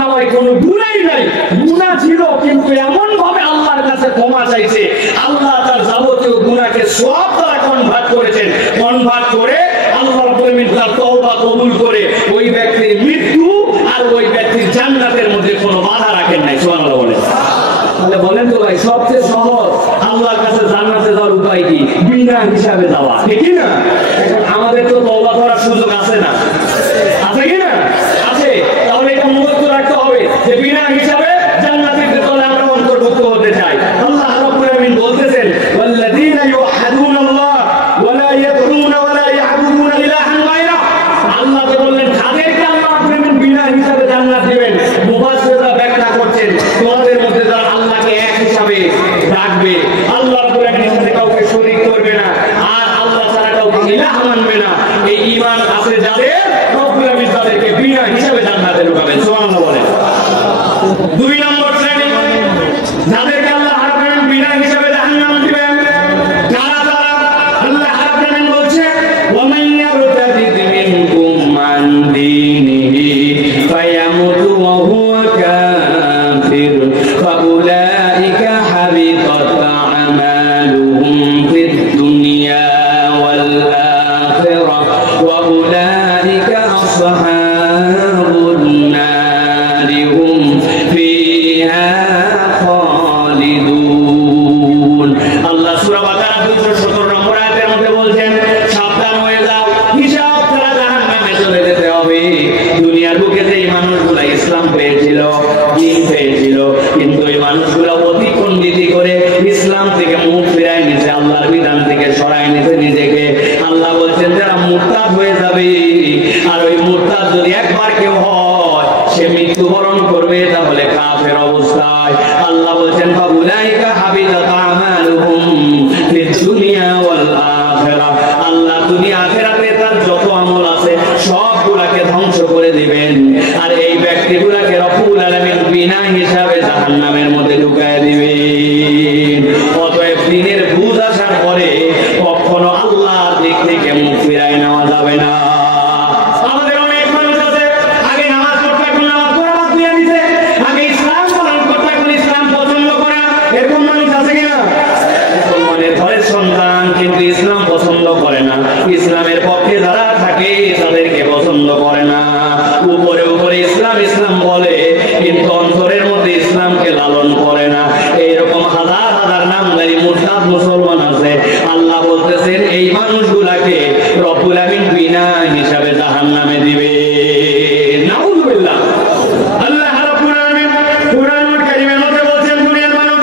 নামায় কোনো গুনাহই নাই, গুনাহ ছিল কিন্তু এমন ভাবে আল্লাহর কাছে ক্ষমা চাইছে, আল্লাহ তার যাবতীয় গুনাহকে সওয়াব দ্বারা কনভার্ট করেছেন। কনভার্ট করে আল্লাহ রাব্বুল আলামিন তার তওবা কবুল করে ওই ব্যক্তির মৃত্যু আর ওই ব্যক্তির জান্নাতের মধ্যে কোনো বাধা রাখেন নাই। সুবহানাল্লাহ বলেন। তাহলে বলেন তো ভাই, সবচেয়ে সহজ আল্লাহর কাছে জান্নাতে যাওয়ার উপায় কি? বিনা হিসাবে যাওয়া, ঠিক না? এখন আমাদের তো তওবা করার সুযোগ আছে না? আছে কি না? আছে। তাহলে এটা মুখস্থ রাখতে হবে যে বিনা হিসাবে জান্নাতের ভিতরে আমরা অন্তর্ভুক্ত হতে চাই। আল্লাহ রাব্বুল আলামিন বলতেছেন, ওয়াল্লাযীনা ইউহাদুনাল্লাহ ওয়া লা ইয়াদউনা ওয়া লা ইয়াবুদুনা ইলাহান গায়রা। আল্লাহ তো বললেন যাদেরকে আল্লাহ রাব্বুল আলামিন বিনা হিসাবে জান্নাত দিবেন। মুফাসসিররা ব্যাখ্যা করছেন, তোমাদের মধ্যে যারা আল্লাহকে এক হিসাবে ডাকবে, আল্লাহ রাব্বুল আলামিনের সাথে কাউকে শরীক করবে না, আর আল্লাহ ছাড়া কাউকে ইলাহ মানবে না, এই ঈমান আছে যাদের, রব্বুল আলামিন তাদেরকে বিনা হিসাবে জান্নাতে ঢোকাবেন। সুবহানাল্লাহ বলেন। দুই নম্বর শ্রেণী যাদেরকে আল্লাহ রাব্বুল আলামিন বিনা হিসাবে জাহান্নামে দিবেন, কারা তারা? আল্লাহ রাব্বুল আলামিন বলছে, ওয়া মান ইয়ারতাদিদ মিনকুম আন দীনিহি ফায়ামুতু ওয়া হুয়া কাফির ফাউলাইকা হাবিতাত আমালুহুম ফিদ দুনিয়া ওয়াল আখিরাহ ওয়া উলাইকা আসহাবুন নার হুম ফিহা খালিদুন। আল্লাহ সূরা বাকারা 217 নম্বর আয়াতের মধ্যে বলছেন, সাবধান হয়ে যাও, হিসাব ছাড়া জাহান্নামে চলে যেতে হবে। দুনিয়ার বুকে যে মানুষগুলো ইসলাম পেয়েছিল, দ্বীন পেয়েছিল, কিন্তু এই মানুষগুলো অতিক্রন্ডিতি করে ইসলাম থেকে মুখ ফিরায় নিছে, আল্লাহর বিধান থেকে সরায় নিছে নিজেকে। আল্লাহ বলছেন যারা মুরতাদ হয়ে যাবে, আর ওই মুরতাদ যদি একবার কেউ হয় সে মৃত্যুবরণ করবে, তাহলে কাফের অবস্থায়। আল্লাহ বলছেন ফাউলাইকা হাবিতাত আমালুহুম ফিদ দুনিয়া ওয়াল আখিরাহ। আল্লাহ দুনিয়া আখিরাতে তার যত আমল আছে সবগুলাকে ধ্বংস করে দিবেন, আর এই ব্যক্তিগুলাকে রব্বুল আলামিন বিনা হিসাবে জাহান্নামের মধ্যে ঢুকায় দিবেন। অতএব দিনের বুঝ আসার পরে কখনো আল্লাহর দিক থেকে মুখ ফিরায় নেওয়া যাবে না। আমাদের অনেক মানুষ আছে, আগে নামাজ পড়তে এখন নামাজ পড়া বাদ দিয়ে দিতে, আগে ইসলাম পালন করতে এখন ইসলাম পছন্দ করে না, এরকম মানুষ আছে কিনা? মুসলমানের ঘরের সন্তান কিন্তু ইসলাম পছন্দ করে না, ইসলামের পক্ষে যারা থাকে তাদেরকে পছন্দ করে না। উপরে উপরে ইসলাম ইসলাম বলে, কিন্তু অন্তরের মধ্যে ইসলামকে লালন করে না। এইরকম হাজার হাজার নামধারী মুরতাদ মুসলমান আছে। আল্লাহ বলতেছেন এই মানুষগুলাকে রব্বুল আমিন বিনা হিসাবে জাহান্নামে দিবে। নাউযুবিল্লাহ। আল্লাহ রাব্বুল আমিন কুরআনুল কারীমের মধ্যে বলছেন দুনিয়ার মানুষ,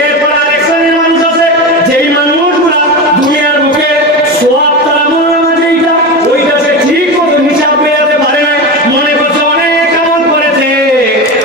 এরপর আরেক শ্রেণীর মানুষ আছে যেই মানুষগুলা দুনিয়ার বুকে সওয়াব তার আমলনামা যেইটা ওইটা সে ঠিক মতো হিসাব মেলাতে পারে না, মনে করছে অনেক আমল করেছে,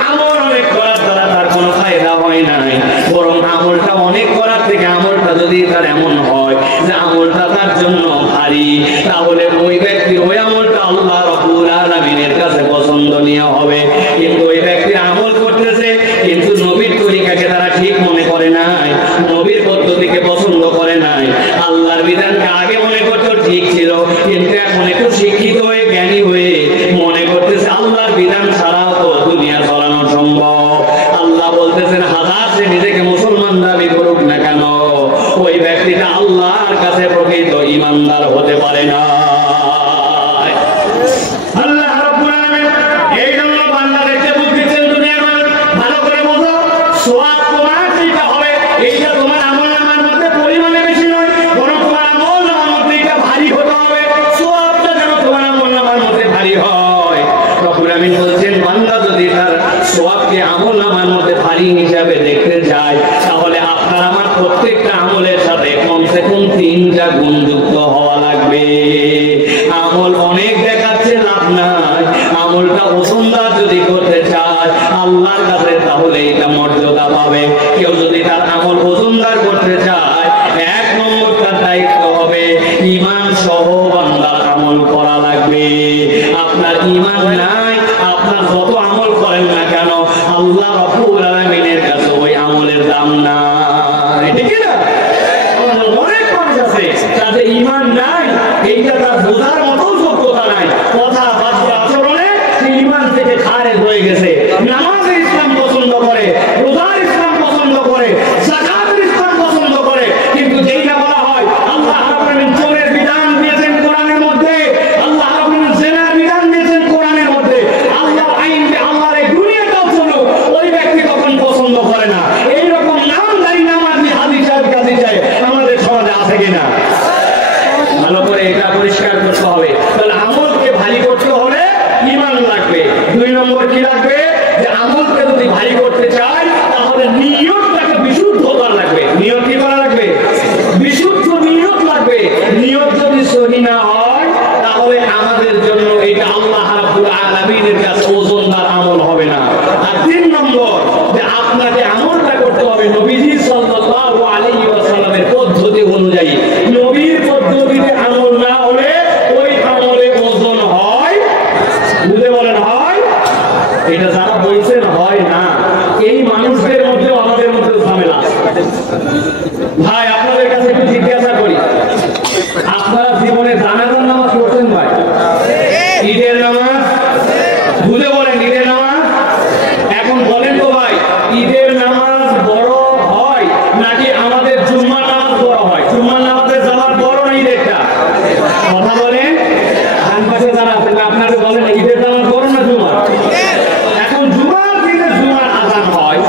আমল অনেক করার দ্বারা তার কোনো ফায়দা হয় নাই, বরং আমলটা অনেক করার থেকে আমলটা যদি তার এমন হয় যে আমলটা তার জন্য ভারী, তাহলে ওই ব্যক্তি ওই আমলটা আল্লাহ রাব্বুল আলামিনের কাছে পছন্দনীয় হবে। কিন্তু ওই ব্যক্তি আমল করতেছে কিন্তু নবীর তরিকাকে তারা ঠিক মনে করে নাই, নবীর পদ্ধতিকে পছন্দ করে নাই, আল্লাহর বিধানকে আগে মনে করতো ঠিক ছিল, কিন্তু এখন একটু শিক্ষিত হয়ে জ্ঞানী হয়ে মনে করতেছে আল্লাহর বিধান ছাড়াও তো দুনিয়া চালানো সম্ভব। আল্লাহ বলতেছেন হাজার সে নিজেকে মুসলমান দাবি করুক না কেন, ওই ব্যক্তিটা আল্লাহর কাছে প্রকৃত ঈমানদার হতে পারে না। আল্লাহ রাব্বুল আলামিন এই জন্য বান্দাদেরকে বুঝিয়েছেন দুনিয়ার মানুষ ভালো করে বোঝো, সওয়াব তোমার যেটা হবে এইটা তোমার আমলনামার মধ্যে পরিমাণে বেশি নয়, বরং তোমার আমলনামার মধ্যে এটা ভারী হতে হবে, সওয়াবটা যেন তোমার আমলনামার মধ্যে ভারী হয়। রব্বুল আমিন বলছেন বান্দা যদি তার সওয়াবকে আমলনামার মধ্যে ভারী হিসাবে দেখতে চায়, তাহলে আপনার আমার প্রত্যেকটা আমলের সাথে কমসে কম 3টা গুণ যুক্ত হওয়া লাগবে। আমল অনেক দেখাচ্ছে লাভ নাই, আমলটা ওজনদার যদি করতে চায় আল্লাহর কাছে তাহলে এটা মর্যাদা পাবে। কেউ যদি তার আমল ওজনদার করতে চায়, 1 নম্বর তার দায়িত্ব হবে ঈমান সহ বান্দার আমল করা লাগবে। আপনার ঈমান নাই, আপনার যত আমল করেন না কেন আল্লাহ রাব্বুল আলামিনের কাছে ওই আমলের দাম নাই, ঠিক না? অনেক মানুষ আছে তাদের ঈমান নাই, এইটা তার বোঝার মতো যোগ্যতা নাই, কথা বার্তা আচরণে সে ঈমান থেকে খারেজ হয়ে গেছে, কি লাগবে? যে আমলকে যদি ভারী করতে চাই তাহলে নিয়তটাকে বিশুদ্ধ করা লাগবে। নিয়ত কি করা লাগবে? বিশুদ্ধ নিয়ত লাগবে। নিয়ত যদি সহি না হয় তাহলে আমাদের জন্য এটা আল্লাহ রাব্বুল আলামিনের কাছে ওজনদার আমল হবে না। আর 3 নম্বর, যে আপনাকে আমলটা করতে হবে নবীজি সাল্লাল্লাহু আলাইহি ওয়াসাল্লামের পদ্ধতি অনুযায়ী। নবীর পদ্ধতিতে আমল না হলে ওই আমলে ওজন হয়, বুঝে বলেন হয়? এটা যারা বলছেন হয় না, এই মানুষদের মধ্যে আমাদের মধ্যে ঝামেলা। ভাই আপনাদের কাছে একটু জিজ্ঞাসা করি, আপনারা জীবনে জানাজার নামাজ পড়ছেন ভাই? ঈদের নামাজ? বুঝে বলেন ঈদের নামাজ? এখন বলেন তো ভাই, ঈদের নামাজ বড় হয় নাকি আমাদের জুম্মার নামাজ বড় হয়? জুম্মার নামাজের জামাত বড় না ঈদেরটা? কথা বলেন। ডান পাশে যারা আছেন আপনারা বলেন ঈদের নামাজ বড় না জুম্মার? এখন জুমার দিনে জুমার আযান হয়,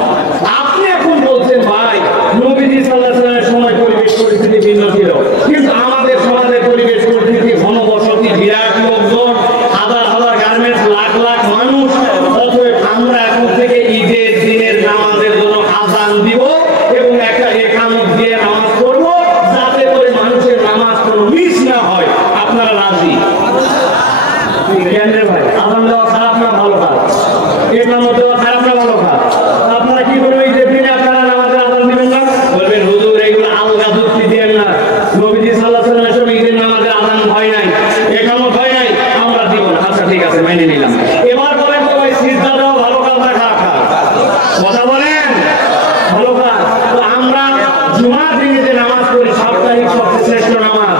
আপনি এখন বলছেন ভাই নবীজি সাল্লাল্লাহু আলাইহি ওয়াসাল্লামের সময় পরিবেশ পরিস্থিতি ভিন্ন ছিল, কিন্তু আমাদের সমাজের পরিবেশ পরিস্থিতি ঘনবসতি, বিরাট লোকজন, হাজার হাজার গার্মেন্টস, লাখ লাখ মানুষ, অতএব আমরা এখন থেকে ঈদের দিনের নামাজের জন্য আযান দিব এবং একটা ইকামত দিয়ে নামাজ পড়ব, যাতে করে মানুষের নামাজ কোনো মিস না হয়। আপনারা রাজি? কেন রে ভাই? আযান দেওয়া খারাপ না ভালো কাজ? ইকামত দেওয়া খারাপ না ভালো কাজ? আপনারা কি করবেন ঈদের দিনে? আপনারা নামাজের আযান দিবেন না? বলবেন হুজুর এগুলো আলগা যুক্তি দিয়েন না, নবীজি সাল্লাল্লাহু আলাইহি ওয়াসাল্লামের সময় ঈদের নামাজের আযান হয় নাই, ইকামত হয় নাই, আমরা দিব না। আচ্ছা ঠিক আছে, মেনে নিলাম। এবার বলেন তো ভাই সিজদা দেওয়া ভালো কাজ না খারাপ কাজ? কথা বলেন। ভালো কাজ। তো আমরা জুমার দিনে যে নামাজ পড়ি, সাপ্তাহিক সবচেয়ে শ্রেষ্ঠ নামাজ,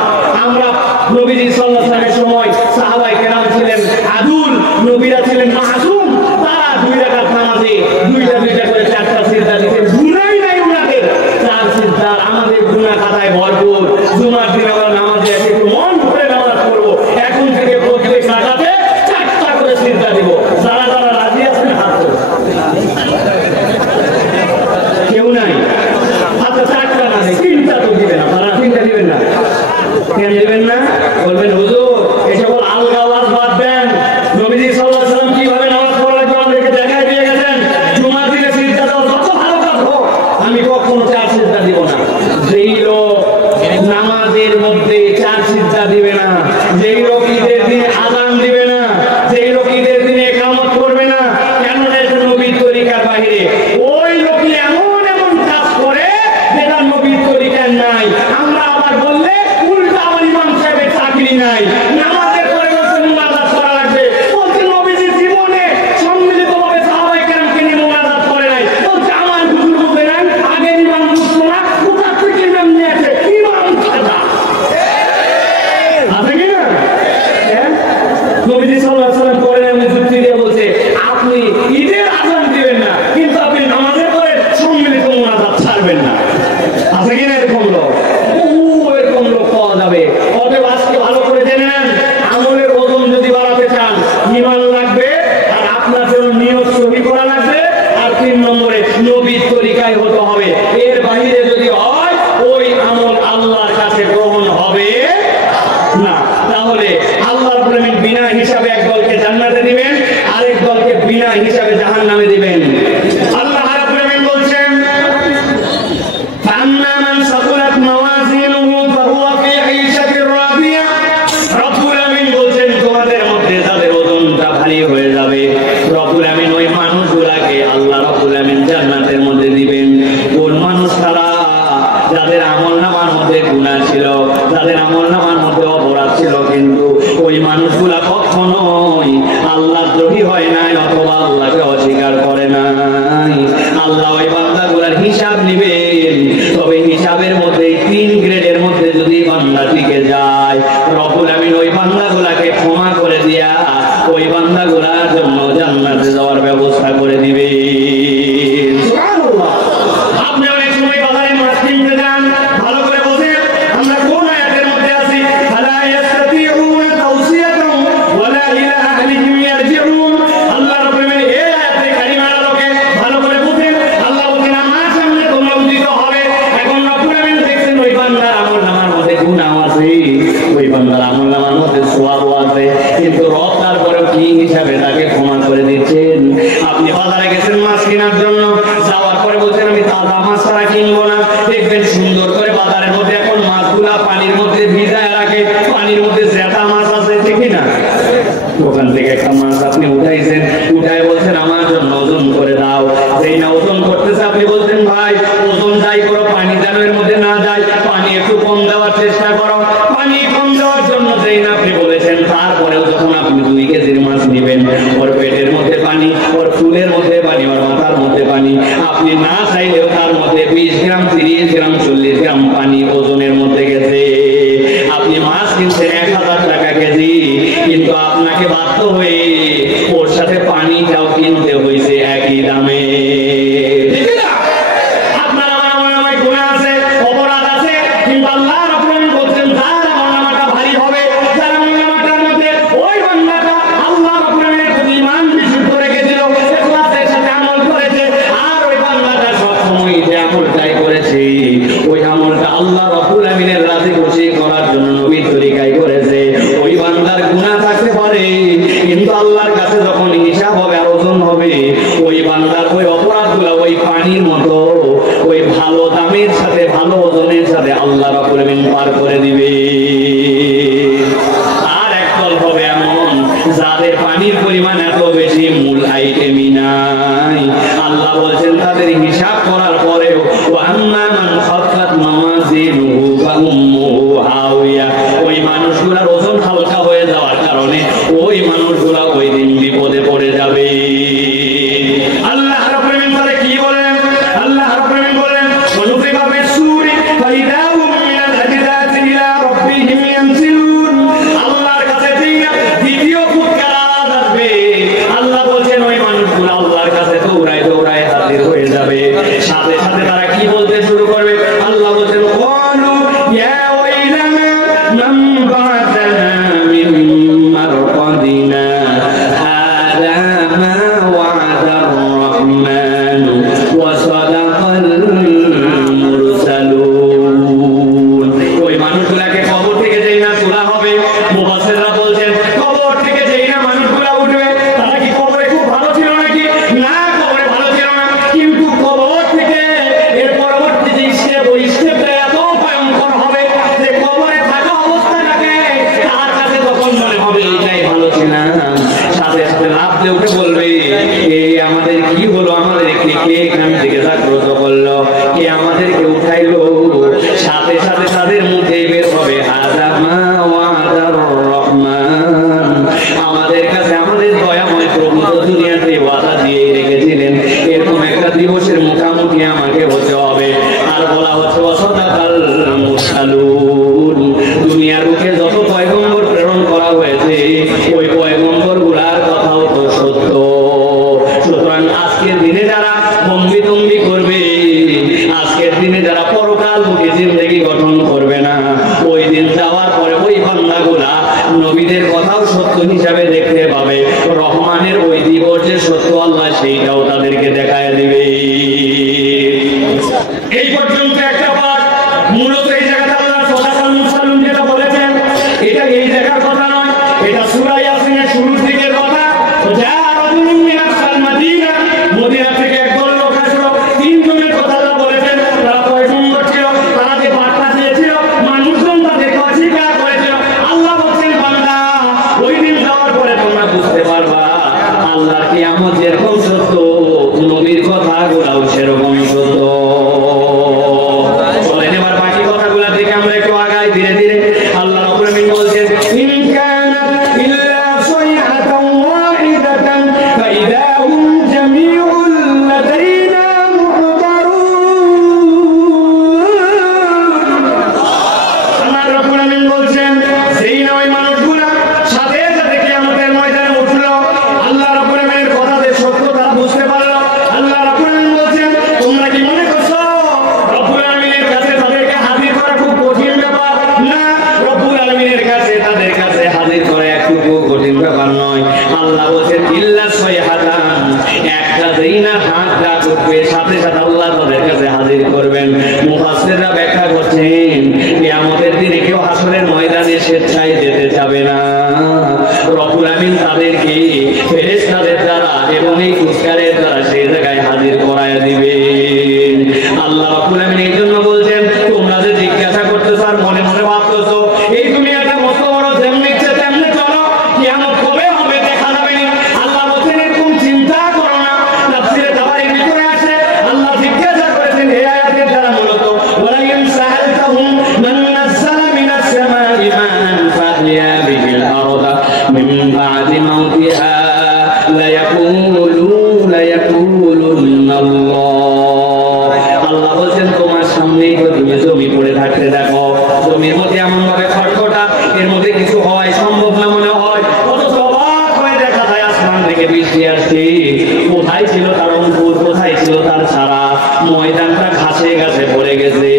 আমরা নবীজি সাল্লাল্লাহু আলাইহি ওয়াসাল্লামের সময় সাহাবায়ে কেরাম ছিলেন আদুল, নবীরা ছিলেন মাসুম, তারা 2 রাকাত নামাজে দুইটা দুইটা করে 4টা সিজদা দিতেন, গুনাহই নাই উনাদের। 4 সিজদা, আমাদের গুনাহ খাতায় ভরপুর। জুমার দিন আমরা নামাজে এসে একটু মন ভরে নামাজ পড়বো, এখন থেকে প্রত্যেক রাকাতে 4টা করে সিজদা দিব। যারা যারা রাজি আছেন হাত তোলেন। কেউ নাই? আচ্ছা 4টা না, 3টা তো দিবেন। আপনারা 3টা দিবেন না? কেন দিবেন না? বলবেন হুজুর এসব আলগা ওয়াজ বাদ দেন, নবীজি সাল্লাল্লাহু আলাইহি ওয়াসাল্লাম কিভাবে নামাজ পড়া লাগবে আমাদেরকে দেখায় দিয়ে গেছেন। জুমার দিনে সিজদা দাও, যত ভালো কাজ হোক, আমি কখনো 4 সিজদা দিব না। যেই লোক নামাজের মধ্যে 4 সিজদা দিবে না, যেই লোক ঈদের দিনে আযান দিবে না, যেই লোক ঈদের দিনে ইকামত করবে না, কেন এটা নবীর তরিকার বাইরে, ওই লোকই এমন এমন কাজ করে যেটা নবীর তরিকার নাই। আমরা আবার বললে উল্টা আমার ইমাম সাহেবের চাকরি নাই, নামাজের পরে বলছে মুনাজাত করা লাগবে, বলছে নবীজি জীবনে সম্মিলিতভাবে সাহাবায়ে কেরামকে নিয়ে মুনাজাত করে নাই, বলছে আমার হুজুর বুঝে নেন, আগের ইমাম বুঝতো না, কোথা থেকে ইমাম নিয়ে আসে, ইমাম কাদা আছে কি না? নবীজি সাল্লাল্লাহু আলাইহি ওয়াসাল্লাম করে এমন যুক্তি দিয়ে বলছে আপনি ঈদের আযান দিবেন না, কিন্তু আপনি নামাজের পরে সম্মিলিত মুনাজাত ছাড়বেন না। আছে কি না এরকম লোক? এরকম লোক পাওয়া যাবে। অতএব আজকে ভালো করে জেনেন, আমলের ওজন যদি বাড়াতে চান ঈমান লাগবে, আর আপনার জন্য নিয়ত সহি করা লাগবে, আর 3 নম্বরে নবীর তরিকায় হতে হবে। এর বাইরে যদি হয় ওই আমল আল্লাহর কাছে গ্রহণ হবে না। তাহলে আল্লাহ রাব্বুল আলামিন বিনা হিসাবে এক দলকে জান্নাতে দিবেন, আরেক দলকে বিনা হিসাবে জাহান্নামে দিবেন। আল্লাহ রাব্বুল আলামিন বলছেন ফাম্মা মান সাকুলাত মাওয়াজিনুহু ফাহুয়া ফি ঈশাতির রাদিয়া। রব্বুল আলামিন বলছেন তোমাদের মধ্যে যাদের ওজনটা ভারী হয়ে যাবে, রব্বুল আলামিন ওই মানুষগুলোকে আল্লাহ রাব্বুল আলামিন জান্নাতের মধ্যে দিবেন। কোন মানুষ? তারা যাদের আমলনামার মধ্যে গুনাহ ছিল, যাদের আমলনামার মধ্যে অপরাধ ছিল, কিন্তু ওই মানুষগুলা কখনোই আল্লাহ দ্রোহী হয় নাই অথবা আল্লাহকে অস্বীকার করে নাই। আল্লাহ ওই বান্দাগুলার হিসাব নেবেন, তবে হিসাবের মধ্যে 3 গ্রেডের মধ্যে যদি বান্দা টিকে যায়, রব্বুল আমিন ওই বান্দাগুলাকে ক্ষমা করে দিয়া ওই বান্দাগুলার জন্য জান্নাতে যাওয়ার ব্যবস্থা করে দিবেন। সুবহানাল্লাহ। আপনি অনেক সময় বাজারে মাছ কিনতে যান, ভালো করে বোঝেন আমরা কোন আয়াতের মধ্যে আছি। ফালা ইয়াস্তাতিউনা তাওসিয়াতাহু ওয়ালা ইলা আহলিহিম ইয়ারজিউন। আল্লাহ রাব্বুল আমিন এই আয়াতে কারিমার আলোকে ভালো করে বুঝেন। আল্লাহ বলেন আমার সামনে তোমরা উদিত হবে। এখন রাব্বুল আমিন দেখছেন ওই বান্দার আমলনামার মধ্যে গুনাহ আছে, ওই বান্দার আমলনামার মধ্যে সওয়াব আছে, কিন্তু রব তারপরে কি হিসাবে তাকে ক্ষমা করে দিচ্ছেন। বাজারে গেছেন মাছ কেনার জন্য, যাওয়ার পরে বলছেন আমি তাজা মাছ ছাড়া কিনবো না। দেখবেন সুন্দর করে বাজারের মধ্যে এখন মাছগুলা পানির মধ্যে ভিজায় রাখে, পানির মধ্যে জেতা মাছ আছে, ঠিক না? ওখান থেকে একটা মাছ আপনি উঠাইছেন, উঠাই বলছেন আমার জন্য ওজন করে দাও। যেই না ওজন করতেছে আপনি বলছেন ভাই ওজন যাই করো পানি যেন এর মধ্যে না যায়, পানি একটু কম দেওয়ার চেষ্টা করো। পানি কম দেওয়ার জন্য যেই না আপনি বলেছেন, তারপরেও যখন আপনি 2 কেজির মাছ নিবেন, ওর পেটের মধ্যে পানি, ওর চুলের মধ্যে পানি, ওর মাথার মধ্যে পানি, আপনি না চাইলেও তার মধ্যে 20 গ্রাম 30 গ্রাম 40 গ্রাম পানি ওজনের মধ্যে গেছে। আপনি মাছ কিনছেন 1000 টাকা কেজি, কিন্তু আপনাকে বাধ্য হয়ে ওর সাথে পানিটাও কিনতে হয়েছে একই দামে। আপনার আমার নামে গুনাহ আছে, অপরাধ আছে, কিন্তু আল্লাহ রাব্বুল আলামিন বলছেন যার আমলনামাটা ভারী হবে, যার আমলনামাটার মধ্যে ওই বান্দাটা আল্লাহ রাব্বুল আলামিনের প্রতি ঈমান বিশুদ্ধ রেখেছিল, ইখলাসের সাথে আমল করেছে, আর ওই বান্দাটা সবসময় যে আমলটাই করেছে ওই আমলটা আল্লাহ রাব্বুল আলামিনের রাজি খুশি করার জন্য নবীর তরিকায় করেছে, ওই বান্দার গুনাহ থাকতে পারে, কিন্তু আল্লাহর কাছে যখন হিসাব হবে আর ওজন হবে, ওই বান্দার ওই অপরাধগুলো ওই পানির মতো ওই ভালো দামের সাথে ভালো ওজনের সাথে আল্লাহ রাব্বুল আলামিন পার করে দিবে। আর একদল হবে এমন যাদের পানির পরিমাণ এত বেশি, মূল আইটেমই নাই, আল্লাহ বলছেন তাদের হিসাব করার পরেও ওয়াম্মা মান খাফাত মাওয়াজিনুহু ফাউম্মুহু হাওিয়া, ওই মানুষগুলোর ওজন হালকা হয়ে যাওয়ার কারণে ওই মানুষগুলা ওই দিন বিপদে পড়ে যাবে। আল্লাহ রাব্বুল আলামিন তাহলে কি বলেন? আল্লাহ রাব্বুল আলামিন বলেন ওয়ানুফিখা ফিস-সূরি ফাইদা হুম মিনাল আজদাথি ইলা রাব্বিহিম ইয়ানসিলুন, আল্লাহর কাছে দ্বিতীয় ফুৎকার আওয়াজ আসবে, আল্লাহ বলছেন ওই মানুষগুলো আল্লাহর কাছে দৌড়ায় দৌড়ায় হাজির হয়ে যাবে। সাথে সাথে তারা কি বলতে শুরু করবে? আল্লাহ বলছেন ক্বালু ইয়া ওয়াইলানা মান বা'আথানা মিন মারকাদিনা হাযা মা ওয়া'দার রাহমান ওয়া সাদাকাল মুরসালুন। ওই মানুষগুলোকে কবর থেকে যেই না তোলা হবে, মুফাসসিররা বলছেন কবর থেকে যেই না মানুষগুলো উঠবে, তারা কি কবরে খুব ভালো ছিল নাকি? না, কবরে ভালো ছিল না, কিন্তু কবর থেকে এর পরবর্তী যে স্টেপ, ওই স্টেপটা এত ভয়ঙ্কর হবে যে কবরে থাকা অবস্থাটাকে তার কাছে তখন মনে হবে এটাই ভালো ছিল। সাথে সাথে লাফ দিয়ে উঠে বলবে এই আমাদের কি হলো, আমাদেরকে কে এখান থেকে জাগ্রত করলো, কে আমাদেরকে উঠাইলো? সাথে সাথে তাদের মুখে বের হবে হাযা মা ওয়া'দার রাহমান, আমাদের কাছে আমাদের দয়াময় প্রভু তো দুনিয়াতে ওয়াদা দিয়ে রেখেছিলেন এরকম একটা দিবসের মুখোমুখি আমাকে হতে হবে। আর বলা হচ্ছে ওয়াসাদাকাল মুরসালুন, দুনিয়ার বুকে যত পয়গম্বর প্রেরণ করা হয়েছে ওই পয়গম্বরগুলার কথাও তো সত্য। সুতরাং আজকের দিনে যারা বম্বিতম্বি করবে, আজকের দিনে যারা পরকালমুখী জিন্দেগি গঠন করবে না, ওই দিন যাওয়ার পরে ওই বান্দাগুলা নবীদের কথাও সত্য হিসাবে দেখতে পাবে, রহমানের ওই দিবস যে সত্য আল্লাহ সেইটাও তাদেরকে দেখায় দিবে। এই পর্যন্ত একটা পাঠ। মূলত এই জায়গাটা আল্লাহ সাদাকাল মুরসালুন যেটা বলেছেন এটা এই জায়গার কথা নয়, এটা সূরা ইয়াসিনের শুরুর দিকের কথা। যা রাজুলুম মিনাল মাদিনা, মদিনা থেকে একদল লোক আসলো, 3 জনের কথা আল্লাহ বলেছেন, তারা পয়গম্বর ছিল, তারা যে বার্তা দিয়েছিল মানুষজন তাদেরকে অস্বীকার করেছিল। আল্লাহ বলছেন বান্দা ওই দিন যাওয়ার পরে তোমরা বুঝতে পারবা আল্লাহর কিয়ামত যেরকম সত্য, নবীর কথাগুলোও সেরকম সত্য। চলেন এবার বাকি কথাগুলোর দিকে আমরা একটু আগাই ধীরে ধীরে। আল্লাহ রাব্বুল আলামিন বলছেন ইন কানাত ইল্লা সাইহাতান ওয়াহিদাতান ফাইদা হুম জামিউল লাদাইনা মুহদারুন। আল্লাহ রাব্বুল আলামিন বলছেন সেই নয় মানুষগুলো সাথে সাথে কিয়ামতের ময়দানে উঠলো, আল্লাহ রাব্বুল আলামিনের কথা যে সত্য তারা বুঝতে পারলো। আল্লাহ রাব্বুল আলামিন বলছেন তোমরা কি মনে করছো রব্বুল আলামিনের কাছে তাদেরকে হাজির করা খুব কঠিন ব্যাপার? না, রব্বুল আলামিনের কাছে তাদের কাছে হাজির করা একটু কঠিন ব্যাপার নয়। আল্লাহ বলছেন ইল্লা সাইহাতান, একটা যেই না হাত ডাক উঠবে সাথে সাথে আল্লাহ তাদের কাছে হাজির করবেন। মুফাসসিররা ব্যাখ্যা করছেন কিয়ামতের দিনে কেউ হাসরের ময়দানে স্বেচ্ছায় যেতে যাবে না, রব্বুল আলামিন তাদেরকে ফেরেশতাদের দ্বারা এবং এই পুরস্কারের দ্বারা সেই জায়গায় হাজির করায় দিবে। আল্লাহ রাব্বুল আমিন এই জন্য বলছেন, তোমরা যে জিজ্ঞাসা করতেছো আর মনে মনে ভাবতেছো এই দুনিয়াটা মস্ত বড়, যেমনি ইচ্ছে তেমনি চলো, কিয়ামত কবে হবে দেখা যাবে না। আল্লাহ বলছেন এরকম চিন্তা করো না। তাফসীরে তাবারির ভিতরে আছে, আল্লাহ জিজ্ঞাসা করেছেন এই আয়াতের দ্বারা মূলত, ওয়ালা ইন সাআলতাহুম মান নাযালা মিনাস সামাই মা'আন ফাহইয়া বিহিল আরদা মিন বা'দি মাউতিহা লা ইয়াকুলুন্না আল্লাহ। আল্লাহ বলছেন তোমার সামনেই তো তুমি জমি পড়ে থাকতে দেখো, জমির মধ্যে এমন ভাবে খটখটা, এর মধ্যে কিছু হয় সম্ভব না মনে হয়, অথচ অবাক হয়ে দেখা যায় আসমান থেকে বৃষ্টি আসছে। কোথায় ছিল তার অঙ্কুর, কোথায় ছিল তার সারা, ময়দানটা ঘাসে ঘাসে ভরে গেছে।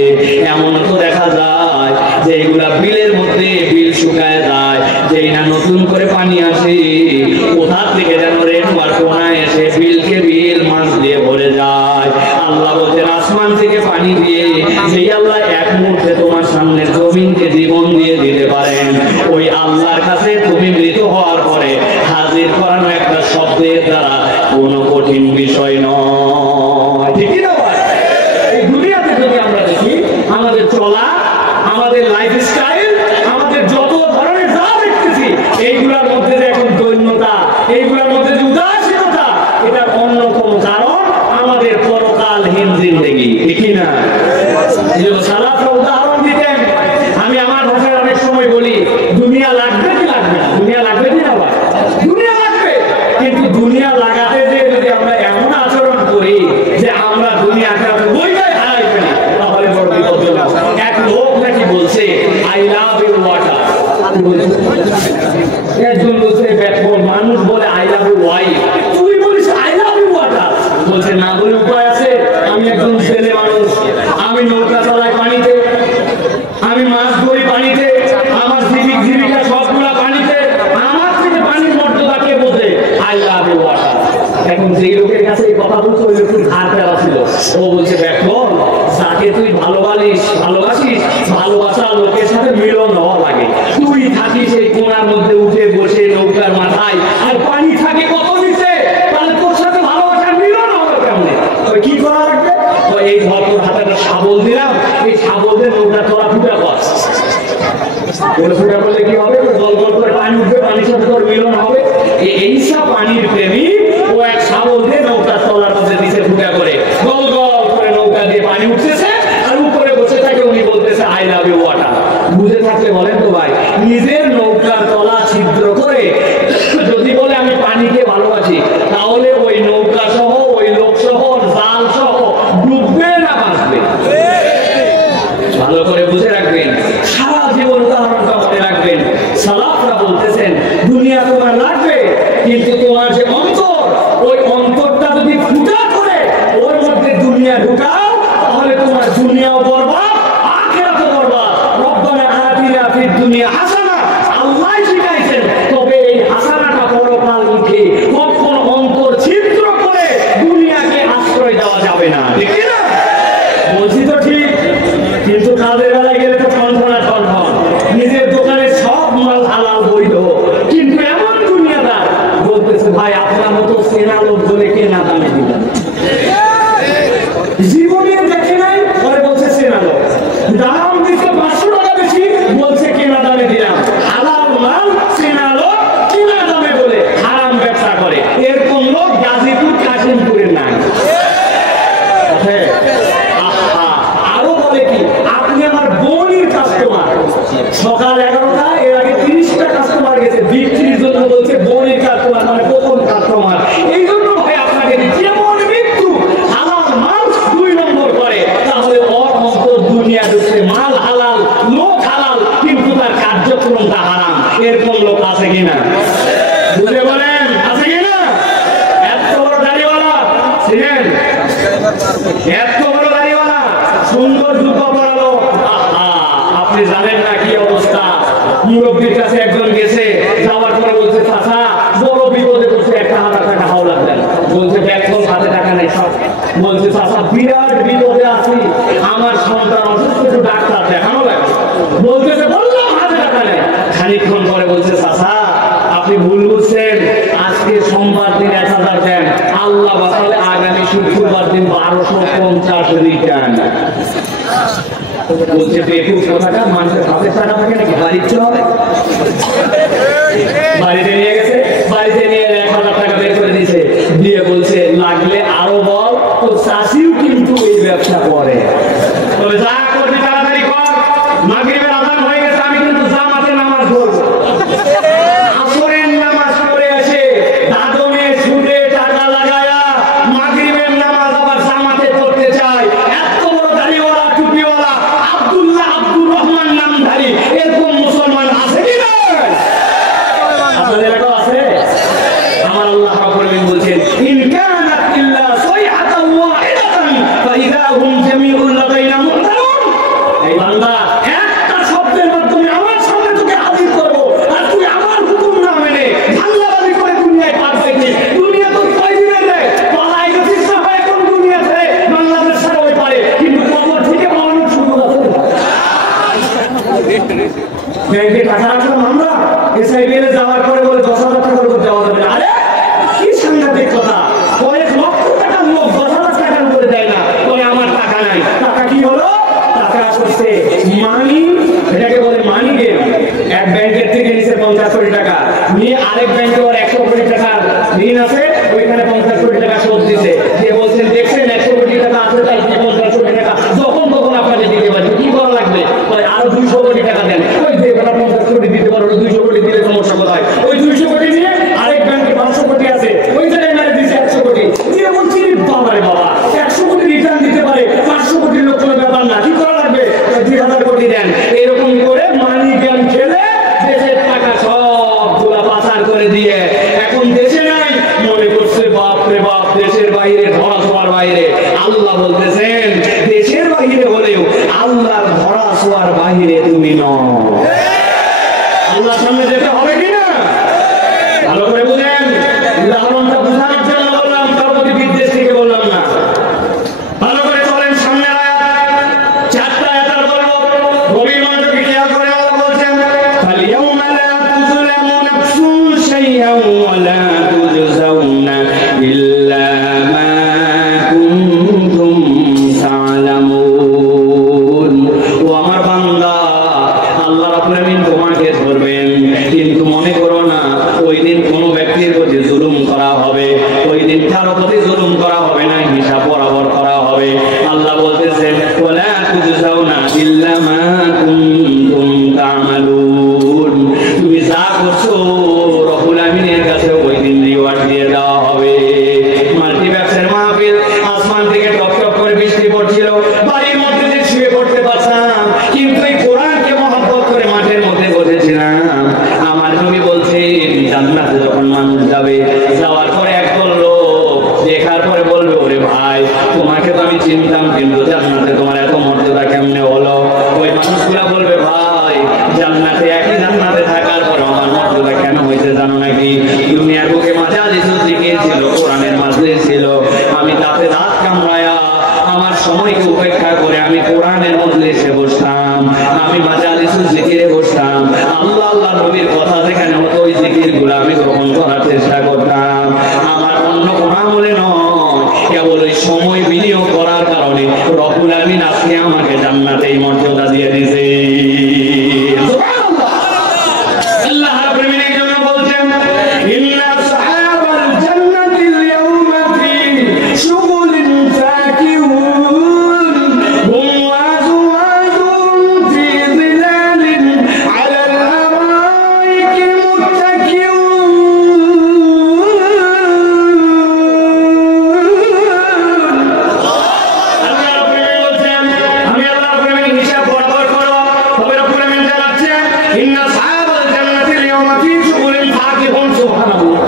এমন তো দেখা যায় যে এগুলা বিলের মধ্যে বিল শুকায় যায়, যেই না নতুন করে পানি আসে কোথা থেকে যেন রেণুয়ার কোনায় এসে বিলকে বিল মাছ দিয়ে ভরে যায়। আল্লাহ বলছেন আসমান থেকে পানি দিয়ে যেই আল্লাহ এক মুহূর্তে তোমার সামনে জমিনকে জীবন দিয়ে দিতে পারেন, ওই আল্লাহর কাছে তুমি মৃত হওয়ার পরে হাজির করানো একটা শব্দের দ্বারা কোনো কঠিন বিষয় নয়। ঠিক না? এই দুনিয়াতে যদি আমরা দেখি আমাদের চলা, আমাদের লাইফস্টাইল, আমাদের যত ধরনের যা দেখতেছি, এইগুলোর মধ্যে যে এখন দৈন্যতা, এইগুলোর মধ্যে যে উদাসীনতা, এটার অন্যতম কারণ আমাদের পরকালহীন জিন্দেগি। ঠিক না? সালাফরা উদাহরণ দিতেন। আমি আমার ভাষায় অনেক সময় বলি, দুনিয়া লাগবে কি লাগবে না? দুনিয়া লাগবে কি না? দুনিয়া লাগবে, কিন্তু দুনিয়া লাগাতে যে যদি আমরা এমন আচরণ করি যে আমরা দুনিয়াকে বইটাই হারাই ফেলি, তাহলে বড় বিপজ্জনক। এক লোক নাকি বলছে আই লাভ ইউ ওয়াটার, একজন বলছে মানুষ বলে আই লাভ ইউ ওয়াইফ, তুই বলিস আই লাভ ইউ ওয়াটার। বলছে না বলে উপায় আছে, আমি একজন ছেলে মানুষ, আমি নৌকা চালাই পানিতে, আমি মাছ ধরি পানিতে, আমার জীবিকা সবগুলা পানিতে, আমার থেকে পানির মর্যাদা কে বোঝে? I love you water. এখন যে লোকের কাছে এই কথা বলছে ওই লোকের ঘাড় দেওয়া ছিল, ও বলছে দেখো যাকে তুই ভালোবাসিস, ভালোবাসা লোকের সাথে মিলন হওয়া লাগে। তুই থাকিস এই কোনার মধ্যে উঠে বসে নৌকার মাথায়, আর পানি থাকে কত নিচে, তাহলে তোর সাথে ভালোবাসার মিলন হবে কেমনে? কি করা লাগবে? এই ধর তোর হাতে একটা শাবল দিলাম, এই শাবল দিয়ে নৌকা তোরা ফুটা কর। ফুটা করলে কি হবে? গল গল করে পানি উঠবে, পানির সাথে তোর মিলন হবে। এইসব পানির প্রেমী ও এক শাবল দিয়ে নৌকা তলার মধ্যে নিচে ফুটা করে গল গল করে নৌকা দিয়ে পানি উঠতেছে, আর উপরে বসে থাকে উনি বলতেছে আই লাভ ইউ ওয়াটার। বুঝে থাকলে বলেন তো ভাই, নিজের নৌকার তলা ছিদ্র করে যদি বলে আমি পানিকে ভালোবাসি, তাহলে ওই নৌকা সহ, ওই লোক সহ, জাল সহ ডুববে না বাঁচবে? ভালো করে বুঝে রাখবেন, সারা জীবন উদাহরণটা মনে রাখবেন। সালাফরা বলতেছেন দুনিয়া তোমার লাগবে, কিন্তু তোমার যে অন্তর, ওই অন্তরটা যদি ফুটা করে ওর মধ্যে দুনিয়া ঢুকাও, তাহলে তোমার দুনিয়াও বরবাদ, আখিরাতও বরবাদ। রব্বানা আতিনা ফিদ দুনিয়া হাসানা, আল্লাহ শিখাইছেন। তবে এই হাসানাটা পরকাল মুখে কখন অন্তর ছিদ্র করে দুনিয়াকে আশ্রয় দেওয়া যাবে না। ঠিক না? বলছি তো ঠিক, কিন্তু কাজের বেলায় গেলে তো ঠনঠনা ঠনঠন, নিজের দোকানে সব মাল হালাল বৈধ, কিন্তু এমন দুনিয়াদার বলতেছে ভাই আপনার মতো সেনা লোক বলে কেনা দামে দিবেন। জীবনে দেখে নাই, পরে বলছে সেনা লোক, দাম দিচ্ছে 500 টাকা বেশি, বলছে কেনা দামে দিলাম। হালাল মাল সেনা লোক কেনা দামে বলে হারাম ব্যবসা করে, এরকম লোক গাজীপুর কাশিমপুরের নাই। আরো বলে কি, আপনি আমার বোনের কাস্টমার, সকাল 11টা, এর আগে 30টা কাস্টমার গেছে, বিক্রির জন্য বলছে বোনের কাস্টমার, মানে প্রথম কাস্টমার। এই জন্য ভাই আপনাকে যেমন মৃত্যু হালাল মাল 2 নম্বর করে, তাহলে অন্তর দুনিয়া ঢুকছে, মাল হালাল, লোক হালাল, কিন্তু তার কার্যক্রমটা হারাম। এরকম লোক আছে কিনা? বুঝে বলেন আছে কিনা? এত বড় দাড়িওয়ালা ছিলেন, এত বড় দাড়িওয়ালা, সুন্দর জুতো পরালো, আপনি জানেন না কি অবস্থা। মুরব্বীর কাছে একজন গেছে, যাওয়ার পরে বলছে চাচা বড় বিপদে পড়ছে, 1000 টাকা হাওলাত দেন। বলছে ব্যাকফল হাতে টাকা নেই সব। বলছে চাচা বিরাট বিপদে আছি, আমার সন্তান অসুস্থ, একটু ডাক্তার দেখানো লাগবে। বলতেছে বললাম হাতে টাকা নেই। খানিকক্ষণ পরে বলছে চাচা আপনি ভুল বুঝছেন, আজকে সোমবার দিন 1000 দেন, আল্লাহ প্রতি 1250 রিটার্ন। বলছে বেকুব কথাটা, মানুষের হাতের টাকা থাকে নাকি বাড়িতে হবে? বাড়িতে নিয়ে গেছে, বাড়িতে নিয়ে 1000 টাকা বের করে দিয়েছে, দিয়ে বলছে লাগলে আরো বল, তো চাষিও কিন্তু এই ব্যবসা করে। তবে যা করবি তাড়াতাড়ি কর, মাগরিবের আযান হয়ে গেছে, আমি কিন্তু জামাতে নামাজ পড়বো। আসরের নামাজ পড়ে আসে দাদনে সুদে টাকা লাগায়া মাগরিবের নামাজ আবার জামাতে পড়তে চায়। এত বড় দাড়িওয়ালা টুপিওয়ালা আব্দুল্লাহ আব্দুর রহমান নামধারী এরকম মুসলমান আছে কি না? আপনাদের এলাকাও আছে? আমার আল্লাহ রাব্বুল আলামিন বলছেন ইন কানাত ইল্লা সাইহাতান ওয়াহিদাতান ফাইযা হুম জামিউন লাদাইনা মুহতারুন। এই বান্দা একটা শব্দের মাধ্যমে আমার সামনে তোকে হাজির করব, আর তুই আমার হুকুম না মেনে আল্লাহওয়ালি করে দুনিয়ায় পার পেয়েছি। দুনিয়া তো কয় দিনের রে পালাই গেছিস না হয় কোন দুনিয়া ছেড়ে বাংলাদেশ ছাড়া হয়ে পারে, কিন্তু কবর থেকে পালানোর সুযোগ আছে। ব্যাংকে টাকা রাখলাম আমরা, এসআইবিএল যাওয়ার পরে বলে 10,000 টাকা করে দেওয়া যাবে না। আরে কি সাংঘাতিক কথা, কয়েক লক্ষ টাকার লোক 10,000 টাকার করে দেয় না, বলে আমার টাকা নাই। টাকা কি হলো? টাকা করছে মানি, এটাকে বলে মানি গেম। এক ব্যাংকের থেকে নিচে 50 কোটি টাকা নিয়ে আরেক ব্যাংকে ওর 100 কোটি টাকার ঋণ আছে, ওইখানে 50 কোটি টাকা শোধ দিছে। যে বলছেন দেখছেন 100 কোটি টাকা আছে, তাই 50 কোটি টাকা যখন তখন আপনাকে দিতে পারবে, কি করা লাগবে? আরো 200 কোটি টাকা দেন। ওই যে 50 কোটি দিতে পারো, 200 কোটি দিলে সমস্যা কোথায়? ওই 200 কোটি নিয়ে আরেক ব্যাংকে 500 কোটি আছে, ওই জায়গায় মেরে দিচ্ছে 100 কোটি দিয়ে বলছি বাবা রে বাবা, 100 কোটি রিটার্ন দিতে পারে, 500 কোটির লোক কোনো ব্যাপার না, কি করা লাগবে? 2000 কোটি দেন। এরকম করে মানি গেম খেলে দেশের টাকা সবগুলা পাচার করে দিয়ে এখন দেশে নাই, মনে করছে বাপ রে বাপ দেশের বাইরে ধরা ছোঁয়ার বাইরে। আল্লাহ বলতেছেন দেশের বাইরে হলেও আল্লাহর ধরা ছোঁয়ার বাইরে তুমি নও। আল্লাহর সামনে যেতে হবে কিনা ভালো করে বুঝেন। উদাহরণটা বোঝানোর জন্য বললাম, তার প্রতি বিদ্বেষ থেকে বললাম না। ভালো করে চলেন, সামনের আয়াত 4টা আয়াত বলবো, গভীর মনোযোগে খেয়াল করে আল্লাহ বলছেন ফালিয়াউমা লা তুযলামু নাফসুন শাইআন ওয়া লা তুজজাউনা ইল্লা মা কুনতুম তা'লামুন। ও আমার বান্দা, আল্লাহ রাব্বুল আলামিন তোমাকে ধরবেন, কিন্তু মনে করো না ওই দিন কোনো ব্যক্তির প্রতি জুলুম করা হবে, ওই দিন কারো প্রতি জুলুম করা হবে না, হিসাব বরাবর করা হবে। আল্লাহ বলতেছেন ওয়ালা তুজজাউনা ইল্লা মা কুনতুম তা'মালুন। তুমি যা করছো রব্বুল আমিনের কাছে ওই দিন রিওয়ার্ড দিয়ে দেওয়া হবে। মাল্টিপ্লেক্সের মাহফিল, আসমান থেকে টপ টপ করে বৃষ্টি পড়ছিল, বাড়ির মধ্যে যে শুয়ে পড়তে পারতাম, কিন্তু এই কোরআনকে মহব্বত করে মাঠের মধ্যে বসেছিলাম। আমার নবী বলছেন জান্নাতে যখন মানুষ যাবে, যাওয়ার পরে একদল লোক দেখার পরে বলবে ওরে ভাই তোমাকে তো আমি চিনতাম, কিন্তু জান্নাতে তোমার এত মর্যাদা কেমনে হলো? ওই মানুষগুলা বলবে ভাই জান্নাতে একই জান্নাতে থাকার পর আমার মর্যাদা কেন হয়েছে জানো নাকি? দুনিয়ার বুকে মাজালিস জিকির ছিল, কোরআনের মাজলিস ছিল, আমি তাতে রাত কামড়ায়া আমার সময়কে উপেক্ষা করে আমি কোরআনের মজলিসে বসতাম, আমি মাজালিস জিকিরে বসতাম, আল্লাহ আল্লাহ নবীর কথা যেখানে হতো ওই জিকিরগুলো আমি গ্রহণ করার চেষ্টা করতাম। আমার অন্য কোনো আমলে নয়, কেবল ওই সময় বিনিয়োগ করার কারণে রব্বুল আমিন আজকে আমাকে জান্নাতে এই মর্যাদা দিয়ে দিয়েছে। সুবহানাল্লাহ। আল্লাহ রাব্বুল আমিন এই জন্য বলছেন ইন্না আসহাবাল জান্নাতিল ইয়াওমা ফি শুগুলিন ফাকিহুন হুম ওয়াজওয়াজুন ফি যিলালিন আলাল আরাইকি মুত্তাকিউন। আল্লাহ রাব্বুল আমিন বলছেন, আমি আল্লাহ রাব্বুল আমিন হিসাব বরাবর করব। তবে রাব্বুল আমিন জানাচ্ছেন ইন্না আসহাবাল জান্নাতিল ইয়াওমা ফি শুগুলিন ফাকিহুন। সুবহানাল্লাহ।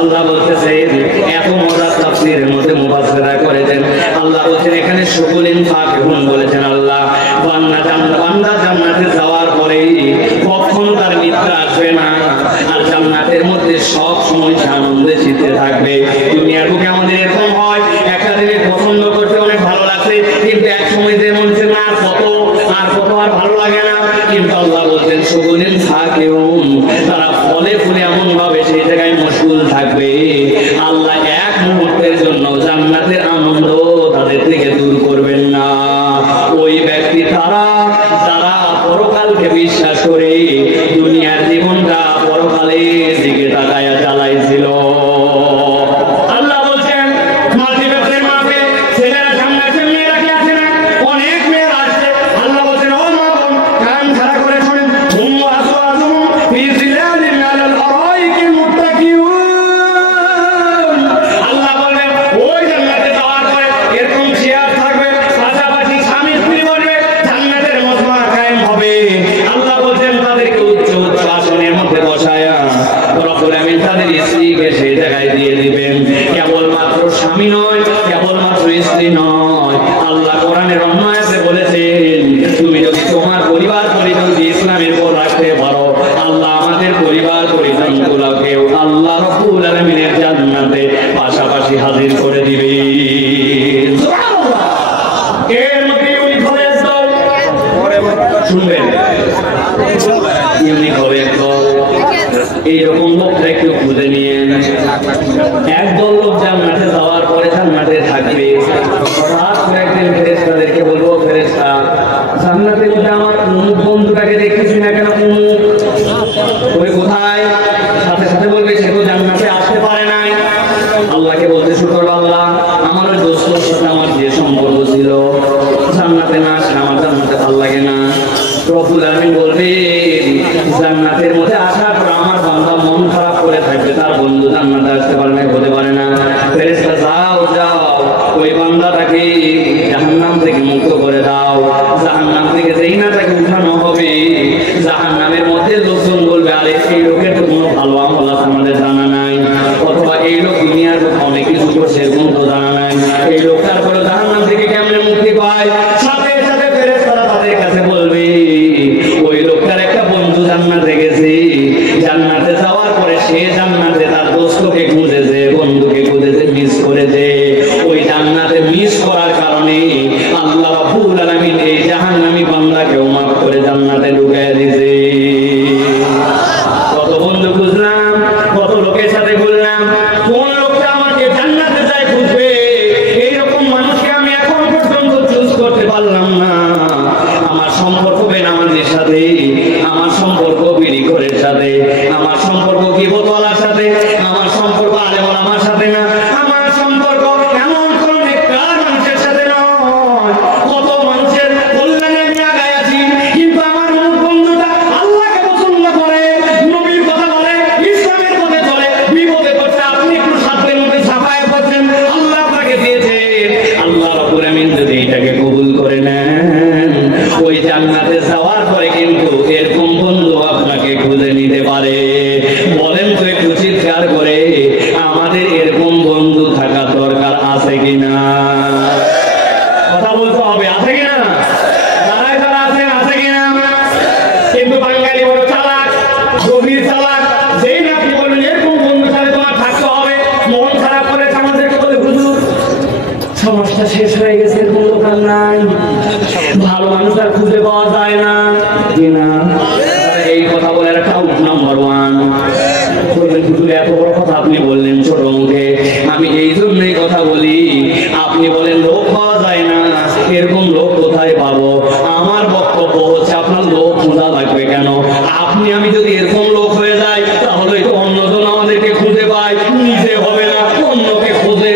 আল্লাহ বলতেছেন এত মজার তাফসীরের মধ্যে মুফাসসিররা করেছেন, আল্লাহ বলেন এখানে শুগুলিন ফাকিহুন বলেছেন। আল্লাহ বান্দা জান্নাতে যাওয়ার পরে কখনো তার নিদ্রা আসবে না, আর জান্নাতের মধ্যে সব সময় আনন্দে শীতে থাকবে। দুনিয়ার বুকে আমাদের এরকম হয়, একটা জিনিস পছন্দ করতে অনেক ভালো লাগছে, কিন্তু এক সময় যেমন না আর কত আর ভালো লাগে না। কিন্তু আল্লাহ বলছেন শুগুলিন ফাকিহুন, তারা ফলে ফুলে এমন ভাবে সেই জায়গায় মশগুল থাকবে, আল্লাহ এক মুহূর্তের জন্য জান্নাতের আনন্দ স্বামী নয়, কেবলমাত্র স্ত্রী নয়। আল্লাহ কোরআনের অন্য আয়াতে বলেছেন, তুমি যদি তোমার পরিবার পরিজন ইসলামের উপর রাখতে পারো, আল্লাহ আমাদের পরিবার পরিজন গুলোকে আল্লাহ রাব্বুল আলামিনের জান্নাতে পাশাপাশি হাজির করে দিবে। সুবহানাল্লাহ। এর মধ্যে উনি ঘরের দল শুনবেন, এমনি ঘরের দল এইরকম লোকটা একটু খুঁজে নিয়ে একদল লোক জান্নাতে যাওয়ার পরে জান্নাতে থাকবে। হঠাৎ করে একদিন ফেরেশতাদেরকে বলবো, ফেরেশতা জান্নাতের মধ্যে আমার অমুক বন্ধুটাকে দেখতেছি না কেন, ওই কোথায়? সাথে সাথে বলবে সে তো জান্নাতে আসতে পারে নাই। আল্লাহকে বলতে শুরু করবো, আল্লাহ আমার ওই দোস্তের সাথে আমার যে সম্পর্ক ছিল, জান্নাতে না আসলে আমার জান্নাতে ভালো লাগে না। রব্বুল আলামিন বলবে জান্নাতের মধ্যে আসার পর আমার বান্দা মন খারাপ করে থাকবে, তার বন্ধু জান্নাতে আসতে পারে না, হতে পারে না। ফেরেশতা যাও যাও ওই বান্দাটাকে জাহান্নাম থেকে মুক্ত করে দাও। জাহান্নাম থেকে যেই না তাকে উঠানো হবে, জাহান্নামের মধ্যে লোকজন বলবে আরে এই লোকের তো কোনো ভালো আমল আছে আমাদের জানা নাই, অথবা এই লোক দুনিয়ার অনেক কিছু করছে এরকম তো জানা নাই, এই লোক তারপরে জাহান্নাম থেকে কেমনে মুক্তি পায়? সাথে সাথে ফেরেশতারা তাদের কাছে বলবে ওই লোকটার একটা বন্ধু জান্নাতে গেছে, জান্নাতে যাওয়ার পরে সে জান্নাতে তার দোস্তকে খুঁজেছে, বন্ধুকে খুঁজেছে, মিস করেছে। ওই জান্নাতে মিস করার কারণে আল্লাহ রাব্বুল আলামিন এই জাহান্নামী বান্দাকেও মাফ করে জান্নাতে ঢুকিয়ে দিয়েছে। কত বন্ধু খুঁজলাম, কত লোকের সাথে ঘুরলাম, কোন লোকটা আমাকে জান্নাতে যায় খুঁজবে, এইরকম মানুষকে আমি এখন পর্যন্ত চুজ করতে পারলাম না। আমার সম্পর্ক বেনামাজির সাথে, আমার সম্পর্ক বিড়ি ঘরের সাথে, আমার সম্পর্ক গীবতওয়ালার সাথে, আমার সম্পর্ক আলেম ওলামার সাথে না, আমার সম্পর্ক এমন কোন নেককার মানুষের সাথে নয়। কত মানুষের কল্যাণে আমি আগায় আছি, কিন্তু আমার অমুক বন্ধুটা আল্লাহকে পছন্দ করে, নবীর কথা বলে, ইসলামের পথে চলে, বিপদে পড়ছে আপনি একটু সাথের মধ্যে ছাপায় পড়ছেন, আল্লাহ আপনাকে দিয়েছেন। আল্লাহ রাব্বুল আলামিন যদি এটাকে কবুল করে নেন, ওই জান্নাতে যাওয়ার পরে কিন্তু এরকম বন্ধু আপনাকে খুঁজে নিতে পারে। বলেন তো একটু চিৎকার করে, আমাদের এরকম বন্ধু থাকা দরকার আছে কিনা? কথা বলতে হবে, আছে কিনা? যারা যারা আছেন আছে কিনা? কিন্তু বাঙালি বড় চালাক, গভীর চালাক, যেই না আপনি বলবেন এরকম বন্ধু সাথে তোমার থাকতে হবে, মন খারাপ করে আমাদেরকে বলে হুজুর সমাজটা শেষ হয়ে গেছে, এরকম লোক আর নাই, ভালো মানুষ আর খুঁজে পাওয়া যায় না কিনা? এই কথা বলে একটা নাম্বার ওয়ান এত বড় কথা আপনি বললেন ছোট মুখে। আমি এই জন্যই কথা বলি, আপনি বলেন লোক পাওয়া যায় না, এরকম লোক কোথায় পাবো? আমার বক্তব্য হচ্ছে আপনার লোক খোঁজা লাগবে কেন? আপনি আমি যদি এরকম লোক হয়ে যাই, তাহলে তো অন্যজন আমাদেরকে খুঁজে পায়, নিজে হবে না অন্যকে খুঁজে।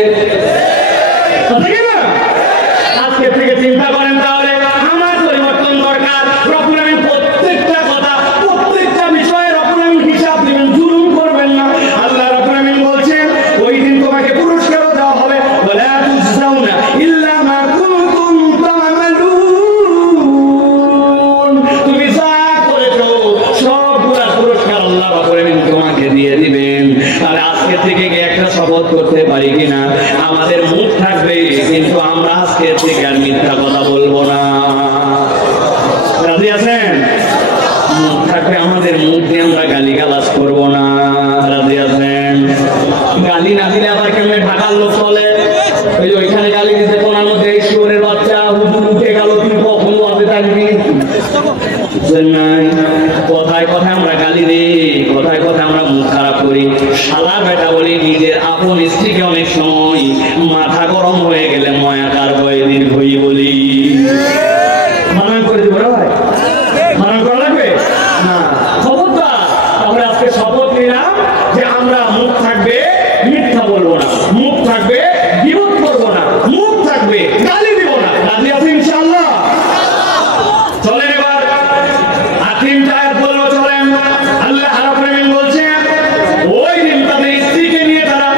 আজকে থেকে চিন্তা করেন, তাহলে আমার পরিবর্তন দরকার। রব্বুল আলামিন প্রত্যেকটা কথা, প্রত্যেকটা বিষয়ে রব্বুল আলামিন হিসাব দিবেন, জুলুম করবেন না। আল্লাহ রব্বুল আলামিন বলছেন ওই দিন তোমাকে পুরস্কারও দেওয়া হবে, ওয়ালা তুজজাউনা ইল্লা মা কুনতুম তা'মালুন। তুমি যা করেছো সবগুলা পুরস্কার আল্লাহ রব্বুল আলামিন তোমাকে দিয়ে দিবেন। আর আজকে থেকে একটা শপথ করতে পারি কিনা, আমাদের মুখ থাকবে কিন্তু আমরা আজকে থেকে আর মিথ্যা কথা বলবো না। রাজি আছেন? মুখ থাকবে আমাদের, মুখ দিয়ে আমরা গালিগালাজ করবো না। রাজি আছেন? গালি না দিলে আবার কেমন ঢাকার লোক চলে, ওই যে ওইখানে গালি দিতে কোনার মধ্যে ঈশ্বরের বাচ্চা হুজুর উঠে গেল, তুই কখনো আসে থাকবি কথায় কথায় আমরা গালি দিই, কথায় কথায় আমরা মুখ খারাপ করি, শালা বেটা বলি। নিজের আপন স্ত্রীকে অনেক সময় মাথা গরম হয়ে গেলে ময়াকার বয়ে দীর্ঘই বলি। মানা করে দিব ভাই, মানা করা লাগবে না, খবরদার। আমরা আজকে শপথ নিলাম যে আমরা মুখ থাকবে মিথ্যা বলবো না, মুখ থাকবে বিরোধ করবো না, মুখ থাকবে গালি দিব না। রাজি আছে ইনশাআল্লাহ? চলেন এবার তিনটা আয়াত বলবো, চলেন। আল্লাহ রাব্বুল আলামিন বলছেন ওই দিন তাদের স্ত্রীকে নিয়ে তারা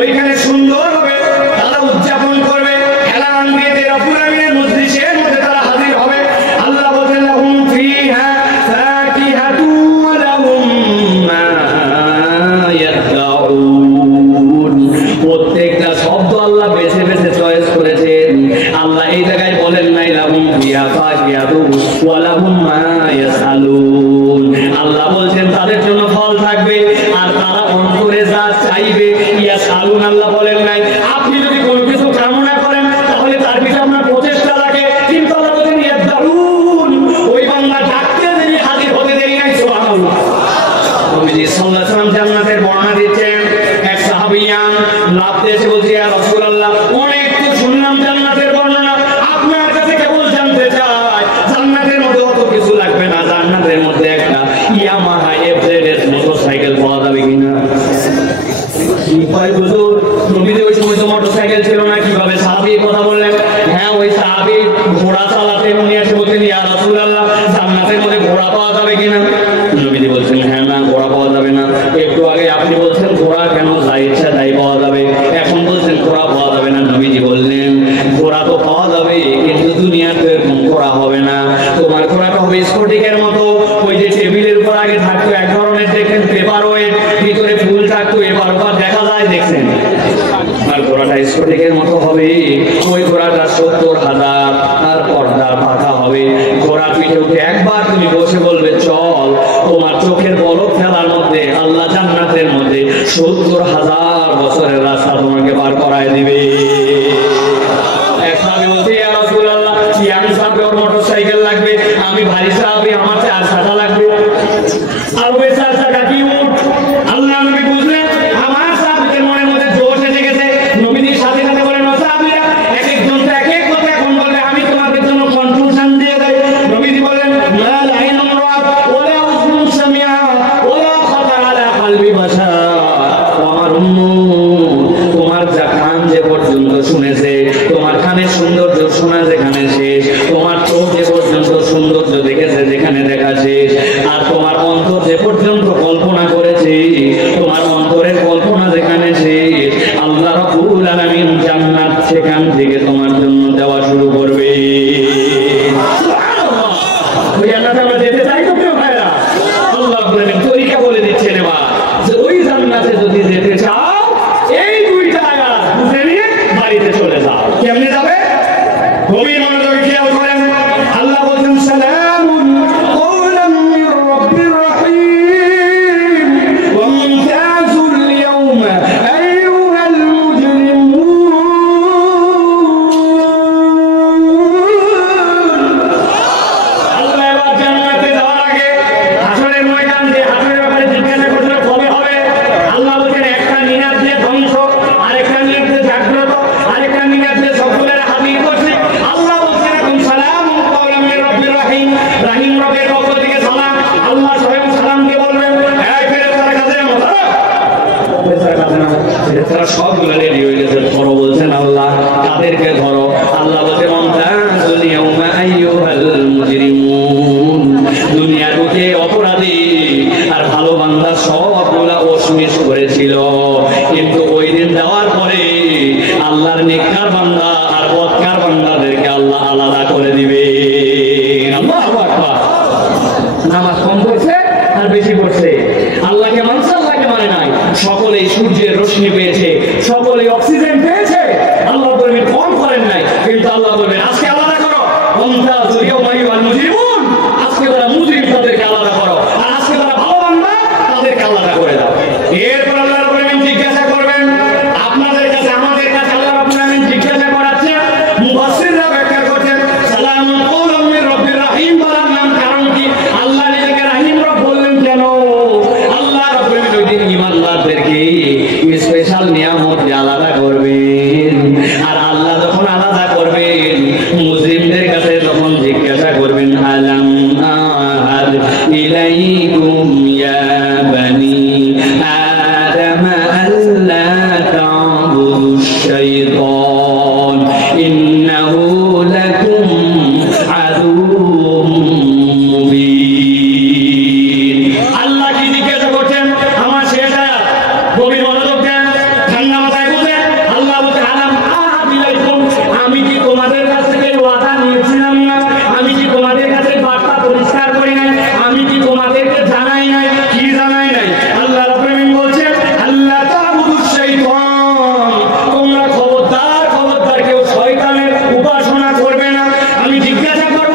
ওইখানে সুন্দরভাবে তারা উদযাপন করবে। শুনলাম জান্নাতের বর্ণনা, আপনার কাছে কেবল জানতে চাই জান্নাতের মধ্যে অত কিছু লাগবে না, জান্নাতের মধ্যে একটা ইয়ামাহা এফজেড মোটরসাইকেল পাওয়া যাবে কিনা? নবীদের ওই সময় তো মোটরসাইকেল ছিল না, কিভাবে সাহাবী কথা বললেন? হ্যাঁ, ওই সাহাবী ঘোড়া চালাতে উনি এসে বলতেন, ইয়া রাসূলুল্লাহ জান্নাতের মধ্যে ঘোড়া পাওয়া যাবে কিনা? নবীজি বলছেন, হ্যাঁ না, ঘোড়া পাওয়া যাবে না। একটু আগে আপনি বলছেন ঘোড়া কেন, যাই ইচ্ছা তাই পাওয়া যাবে, এখন বলছেন ঘোড়া পাওয়া যাবে না। নবীজি বললেন, ঘোড়া তো পাওয়া যাবে, কিন্তু দুনিয়াতে এরকম ঘোড়া হবে না। তোমার ঘোড়াটা হবে স্ফটিকের মতো, ওই যে টেবিলের উপর আগে থাকতো এক ধরনের, দেখেন পেপার ওয়েট, ভিতরে ফুল থাকতো, এবার ওবার দেখা যায়, দেখছেন? আর ঘোড়াটা স্ফটিকের মতো হবে। ওই ঘোড়াটা 70,000 আর পর্দার পাখা হবে। ঘোড়ার পিঠে উঠে একবার তুমি বসে বলবে চল, তোমার চোখের পলক ফেলার মধ্যে আল্লাহ জান্নাতের মধ্যে 70,000 বছরের রাস্তা তোমাকে পার করায় দিবে। এক সাহাবী বলছে, ইয়া রাসূলুল্লাহ, ইয়াং সাহাবী ওর মোটরসাইকেল লাগবে, আমি ভারী সাহাবী, আমার 4 চাকা লাগবে। আর ওই 4 চাকা কি উঠ? আল্লাহ নবী বুঝলেন আমার সাহাবীদের মনের মধ্যে জোশ এসে গেছে। নবীজির সাথে সাথে বলেন, ও সাহাবীরা এক একজন তো এক এক কথা এখন বলবে, আমি তোমাদের জন্য কনক্লুশন দিয়ে দেই। নবীজি বলেন, মা লাইনুন রাত ওয়ালা উযনুন সামিআ ওয়ালা খাতার আলা কলবি বাশার। আমার উম্মত, তোমার যা কান যে পর্যন্ত শুনেছে, তোমার কানের সৌন্দর্য শোনা যেখানে শেষ, তোমার চোখ যে পর্যন্ত সৌন্দর্য দেখেছে যেখানে দেখা শেষ, আর তোমার অন্তর যে পর্যন্ত কল্পনা করেছে, তোমার অন্তরের কল্পনা যেখানে শেষ, আল্লাহ রাব্বুল আলামিন জান্নাত সেখান থেকে তোমার জন্য দেওয়া শুরু করবে। সুবহানাল্লাহ। ওই জান্নাতে আমরা যেতে চাই তো প্রিয় ভাইরা? আল্লাহ বলেন তরিকা বলে দিচ্ছেন এবার, যে ওই জান্নাতে যদি যেতে চাও এই 2টা আয়াত বুঝে নিয়ে বাড়িতে চলে যাও। কেমনে যাবে? গভীর মনোযোগে খেয়াল করেন। আল্লাহ বলেন, সালামুন কওলাম মির রাব্বির রহিম ওয়া মুমতাজুল ইয়াওমা আইয়ুহাল মুজরিমুন। আল্লাহ এবার জান্নাতে যাওয়ার আগে হাসরের ময়দান যে হাসরের ব্যাপারে জিজ্ঞাসা করছিল কবে হবে, আল্লাহ বলেন একটা মিনার দিয়ে ধ্বংস, আরেকটা মিনার দিয়ে জাগ্রত, আরেকটা মিনার দিয়ে সকলের হাজির করছে। আল্লাহ বলেন এখন সালামুন কওলাম মির রাব্বির রহিম, রহিম রবের পক্ষ থেকে সালাম। আল্লাহ স্বয়ং সালাম দিয়ে বলবেন, এই ফেরেশতারা কাজে নামো, ফেরেশতারা কাজে নামো। ফেরেশতারা সবগুলো রেডি হয়ে গেছে, ধরো বলছেন আল্লাহ, তাদেরকে ধরো। আল্লাহ বলেন, মুমতাজুল ইয়াওমা আইয়ুহাল মুজরিমুন। দুনিয়ার বুকে অপরাধী আর ভালো বান্দা সবগুলা ওসমিস করেছিল, কিন্তু ওই দিন যাওয়ার পরে আল্লাহর নেককার বান্দা আর বদকার বান্দাদেরকে আল্লাহ আলাদা করে দিবে। আল্লাহু আকবার। নামাজ কম পড়ছে আর বেশি পড়ছে, আল্লাহকে মানছে আল্লাহকে মানে নাই, সকলেই সূর্যের রশ্মি পেয়েছে, সকলেই অক্সিজেন পেয়েছে, আল্লাহ বলবেন কম করেন নাই, কিন্তু আল্লাহ বলবেন আজকে আলাদা করো। মুমতাজুল ইয়াওমা আইয়ুহাল মুজরিমুন, আজকে তারা মুজরিম তাদেরকে আলাদা করো, আর আজকে তারা ভালো বান্দা তাদেরকে আলাদা করে দাও। এরপর আল্লাহ রাব্বুল আলামিন জিজ্ঞাসা করবেন আপনাদের কাছে, আমাদের কাছে আল্লাহ রাব্বুল আলামিন জিজ্ঞাসা করাচ্ছে। মুফাসসিররা ব্যাখ্যা করছেন, সালামুন কওলাম মির রাব্বির রহিম বলার নাম কারণ কি? আল্লাহ নিজেকে রহিম রব বললেন কেন? আল্লাহ রাব্বুল আলামিন ওই দিন ঈমানদারদেরকে স্পেশাল নিয়ামত দিয়ে আলাদা করবেন, আর আল্লাহ যখন আলাদা করবেন মুসলিমদের কাছে তখন জিজ্ঞাসা করবেন, আলাম আহাদ ইলাইকুম ইয়া বানি আদম আল্লা তা'বুদুশ শাইতান ইন্নাহু লাকুম আদুউম মুবিন। আল্লাহ কি জিজ্ঞাসা করছেন? আমার শেষ আয়াত, গভীর মনোযোগ দেন, ঠান্ডা মাথায় বুঝেন। আল্লাহ বলছে, আলাম আহাদ ইলাইকুম, আমি কি তোমাদের কাছ থেকে ওয়াদা নিয়েছিলাম না? আমি কি তোমাদের কাছে বার্তা পরিষ্কার করি নাই? আমি কি তোমাদেরকে জানাই নাই? কি জানাই নাই? আল্লাহ রাব্বুল আলামিন বলছেন, আল্লাহ তা'বুদুশ শাইতান, তোমরা খবরদার খবরদার কেউ শয়তানের উপাসনা করবে না। আমি জিজ্ঞাসা করব,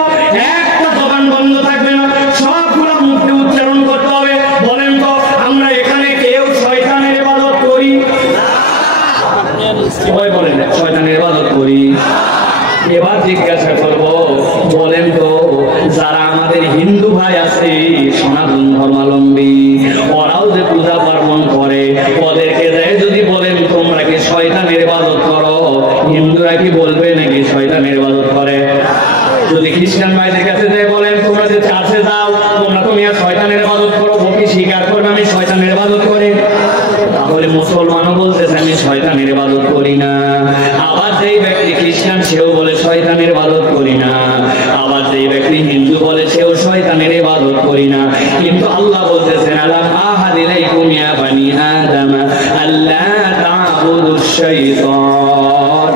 একটা জবান বন্ধ থাকবে না, সবগুলো মুখে উচ্চারণ করতে হবে। বলেন তো আমরা এখানে কেউ শয়তানের ইবাদত করি? সবাই বলেন শয়তানের ইবাদত করি। এবার জিজ্ঞাসা করব, বলেন তো যারা আমাদের হিন্দু ভাই আছে সনাতন ধর্মাবলম্বী, ওরাও যে পূজা পার্বণ করে, ওদেরকে দেয় যদি বলেন তোমরা কি শয়তানের ইবাদত করো, হিন্দুরা কি বলবে নাকি শয়তানের ইবাদত করে? যদি খ্রিস্টান ভাইদের কাছে যাই বলেন তোমরা যে চার্চে যাও তোমরা তো মিয়া শয়তানের ইবাদত করো, কি স্বীকার করবে আমি শয়তানের ইবাদত করি? তাহলে মুসলমানও বলতেছে আমি শয়তানের ইবাদত করি না। আবার যেই ব্যক্তি খ্রিস্টান সেও বলে শয়তানের ইবাদত করি না। আবার যেই ব্যক্তি হিন্দু বলে সেও শয়তানের ইবাদত করি না। কিন্তু আল্লাহ বলতেছেন আলাম আহাদ ইলাইকুম ইয়া বানি আদম আল্লা তা'বুদুশ শাইতান,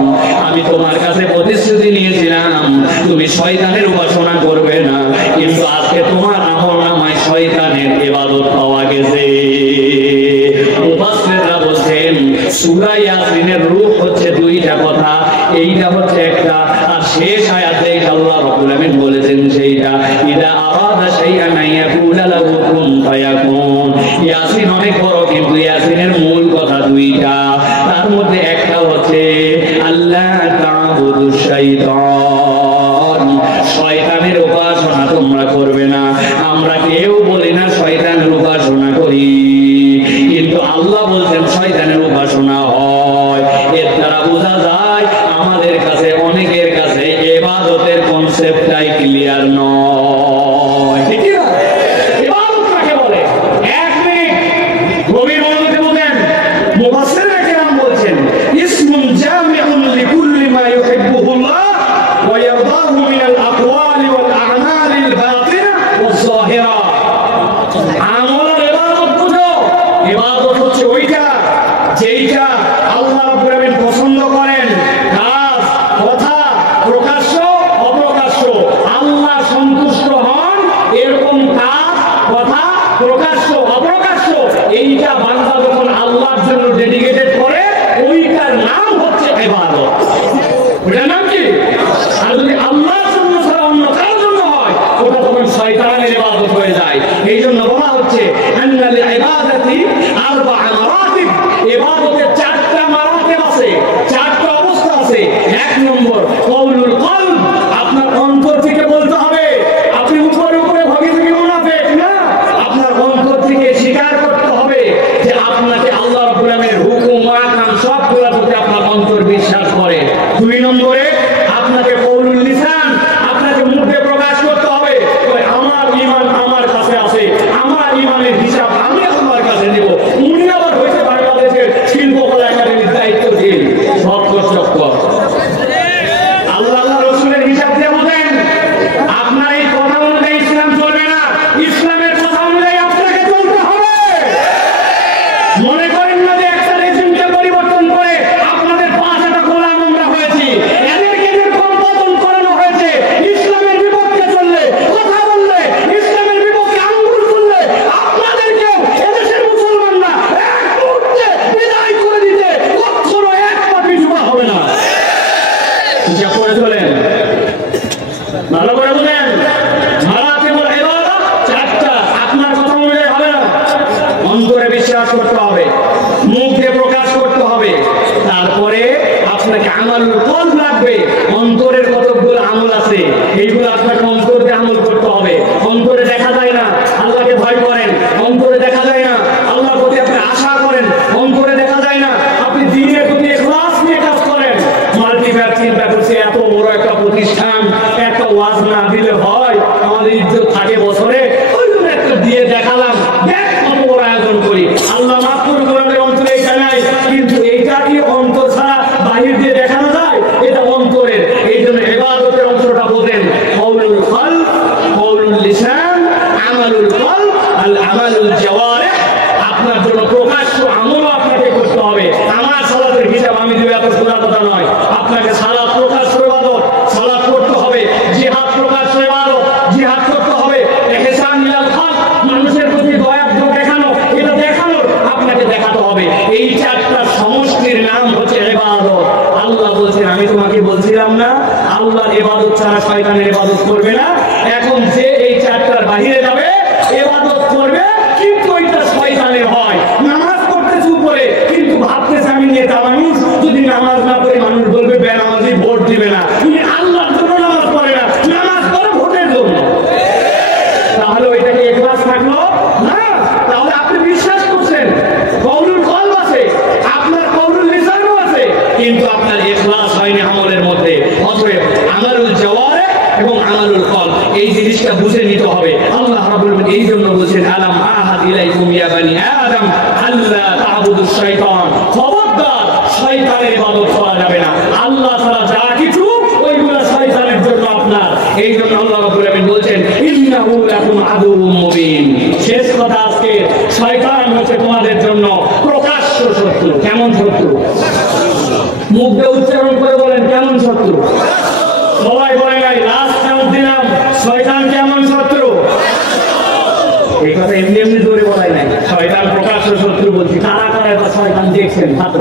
আমি তোমার কাছে প্রতিশ্রুতি নিয়েছিলাম তুমি শয়তানের উপাসনা করবে না, কিন্তু আজকে তোমার আমলনামায় শয়তানের ইবাদত পাওয়া গেছে। মুফাসসিররা বলেন সূরা ইয়াসিনের রূহ হচ্ছে দুইটা কথা, এইটা হচ্ছে একটা, আর শেষ আয়াতে আল্লাহ রাব্বুল আলামিন বলেছেন সেইটা ইদা আরাদা শাইআন ইয়াকুলা লাহু কুন ফায়াকুন। ইয়াসিন অনেক বড় কিন্তু ইয়াসিনের মূল কথা দুইটা, তার মধ্যে একটা হচ্ছে আল্লাহ তা'বুদুশ শাইতান, শয়তানের উপাসনা তোমরা করবে না। আমরা কেউ বলি না শয়তানের উপাসনা করি, কিন্তু আল্লাহ বলছেন শয়তানের উপাসনা হয়। এর দ্বারা বোঝা যায় আমাদের কাছে অনেকের কাছে ইবাদতের কনসেপ্টটাই ক্লিয়ার নয়। ঠিক না? ইবাদত কাকে বলে? এক মিনিট গভীর মনোযোগে বুঝেন। মুফাসসিররা কেরাম বলছেন ইসমুন জামিউন লিকুল্লি মা ইউহিব্বুহুল্লাহ ওয়া ইয়ারদাহু মিনাল আকওয়ালি ওয়াল আ'মালিল বাতিনা ওয়াজ যাহিরা। আমলের ইবাদত বুঝো, ইবাদত হচ্ছে ওইটা যেইটা আল্লাহ রাব্বুল আলামিন পছন্দ করেন, কাজ কথা প্রকাশ্য অপ্রকাশ্য আল্লাহ সন্তুষ্ট হন এরকম কাজ কথা প্রকাশ্য অপ্রকাশ্য, এইটা বান্দা যখন আল্লাহর জন্য ডেডিকেটেড করে ওইটার নাম হচ্ছে ইবাদত। ওটার নাম কি? আর যদি আল্লাহর জন্য ছাড়া অন্য কারোর জন্য হয় ওটা তখন শয়তানের ইবাদত হয়ে যায়। এই জন্য বলা হচ্ছে আন্নাল ইবাদাতি আরবা মারাতিব, ইবাদতের চারটা মারাতিব আছে, চারটা অবস্থা আছে। এক নম্বর কওলুল কলব, আপনার অন্তর থেকে বলতে হবে। আপনি উপরে উপরে ভাবি থেকে মুনাফিক না, আপনার অন্তর থেকে স্বীকার করতে হবে যে আপনাকে আল্লাহ রাব্বুল আলামিনের হুকুম আহকাম সবগুলোর প্রতি আপনার অন্তর বিশ্বাস করে। দুই নম্বরে আপনাকে কওলুল লিসান, আপনাকে মুখে প্রকাশ করতে হবে আমার ঈমান আমার কাছে আছে, আমার ঈমানের হিসাব আমি আল্লাহর কাছে দেব। উনি আবার হইতে বাংলাদেশের শিল্পকলা একাডেমির দায়িত্বশীল চক্র আল্লাহ আল্লাহ রসুলের হিসাব দিয়ে বলেন আপনার এই কথা অনুযায়ী ইসলাম চলবে না, ইসলামের কথা অনুযায়ী আপনাকে চলতে হবে। মনে করেন না যে একটা রেজিমকে পরিবর্তন করে আপনাদের পাঁচটা গোলাম আমরা হয়েছি, এদেরকে যেরকম পতন করানো হয়েছে ইসলামের বিপক্ষে চললে কথা বললে ইসলামের বিপক্ষে আঙ্গুল তুললে আপনাদেরকেও এদেশের মুসলমানরা এক মুহূর্তে বিদায় করে দিতে কখনো এক পা পিছু পা হবে না। হিসাব করে চলেন, ভালো করে বলেন। মারাতিবুল ইবাদত চারটা, আপনার কথা অনুযায়ী হবে না। অন্তরে বিশ্বাস করতে হবে, মুখ দিয়ে প্রকাশ করতে হবে, তারপরে আপনাকে আমালুল কলব লাগবে। অন্তরের কতগুলো আমল আছে এইগুলো আপনাকে অন্তর দিয়ে আমল করতে হবে। অন্তরে দেখা যায় না আল্লাহকে ভয় করেন, অন্তরে দেখা যায় না আল্লাহর প্রতি আপনি আশা করেন, অন্তরে দেখা যায় না আপনি দ্বীনের প্রতি ইখলাস নিয়ে কাজ করেন। মাল্টিপ্যাক চিন্তা করছে এত বড় একটা প্রতিষ্ঠান, একটা ওয়াজ না দিলে হয়, আমাদের ইজ্জত থাকে বছরে, ওই জন্য একটা দিয়ে দেখালাম, দেখ কত বড় আয়োজন করি। আল্লাহ মাফ করুন, আমাদের অন্তরে এটা নাই, কিন্তু এইটা কি অন্তর ছাড়া বাহির দিয়ে দেখানো যায়? এটা অন্তরের। এই জন্য ইবাদতের অংশটা বলেন কওলুল কলব, কওলুল লিসান, আমালুল কলব, আল আমালুল জাওয়ারিহ। আপনার জন্য প্রকাশ্য আমলও আপনাকে করতে হবে। আমার সালাতের হিসাব আমি দিব এত সোজা কথা নয়। আপনাকে সালাত প্রকাশ্য ইবাদত, সালাত করতে হবে। জিহাদ প্রকাশ্য ইবাদত, জিহাদ করতে হবে। ইহসান ইলাল খালক, মানুষের প্রতি দয়া দেখানো, এটা দেখানোর আপনাকে দেখাতে হবে। এই চারটা সমষ্টির নাম হচ্ছে ইবাদত। আল্লাহ বলছেন আমি তোমাকে বলছিলাম না আল্লাহর ইবাদত ছাড়া শয়তানের ইবাদত করবে না? এখন যে এই চারটার বাইরে যাবে ইবাদত করবে কিন্তু ওইটা শয়তানের হয়। নামাজ পড়তেছে উপরে কিন্তু ভাবতেছে আমি নেতা মানুষ, যদি নামাজ না পড়ে মানুষ বলবে বেনামাজি, ভোট দিবে না। তুমি আল্লাহর জন্য নামাজ পড়ে না, নামাজ পড়ে ভোটের জন্য। তাহলে ওইটাকে ইখলাস থাকলো না? তাহলে আপনি বিশ্বাস করছেন কওলুল কলব আছে, আপনার কওলুল লিসানও আছে, কিন্তু আপনার ইখলাস হয়নি আমলের মধ্যে। মধ্যে। অতএব আমালুল জাওয়ারিহ এবং আমালুল কলব এই জিনিসটা বুঝে নিতে হবে। আল্লাহ রাব্বুল আলামিন এই জন্য বলেছেন আলাম আহাদ ইলাইকুম ইয়া বানি আদম আল্লা তা'বুদুশ শাইতান, খবরদার শয়তানের ইবাদত করা যাবে না। আল্লাহ ছাড়া যা কিছু ওইগুলো শয়তানের জন্য আপনার। এই জন্য আল্লাহ রাব্বুল আলামিন বলেছেন ইন্নাহু লাকুম আদুউম মুবিন। শেষ কথা আজকে, শয়তান হচ্ছে তোমাদের জন্য প্রকাশ্য শত্রু। কেমন শত্রু? মুখ দিয়ে উচ্চারণ করে বলেন কেমন শত্রু? সবাই বলে নাই, লাস্ট চান্স দিলাম, শয়তান কেমন শত্রু? এই কথা এমনি এমনি ধরে বলাই নাই, শয়তান প্রকাশ্য শত্রু বলছি। কারা কারা এবার শয়তান দেখছেন হাত?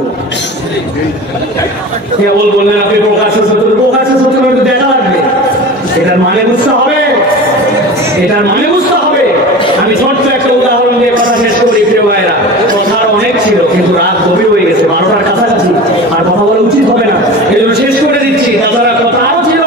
কেবল বললেন আপনি প্রকাশ্য শত্রু। প্রকাশ্য শত্রু কিন্তু দেখা লাগবে, এটার মানে বুঝতে হবে, এটার মানে বুঝতে হবে। আমি ছোট্ট একটা উদাহরণ দিয়ে কথা শেষ করি প্রিয় ভাইরা। কথা অনেক ছিল কিন্তু রাত গভীর হয়ে গেছে, 12টার কাছাকাছি, আর কথা বলা উচিত হবে না, এই জন্য শেষ করে দিচ্ছি। তাছাড়া কথা আরো ছিল।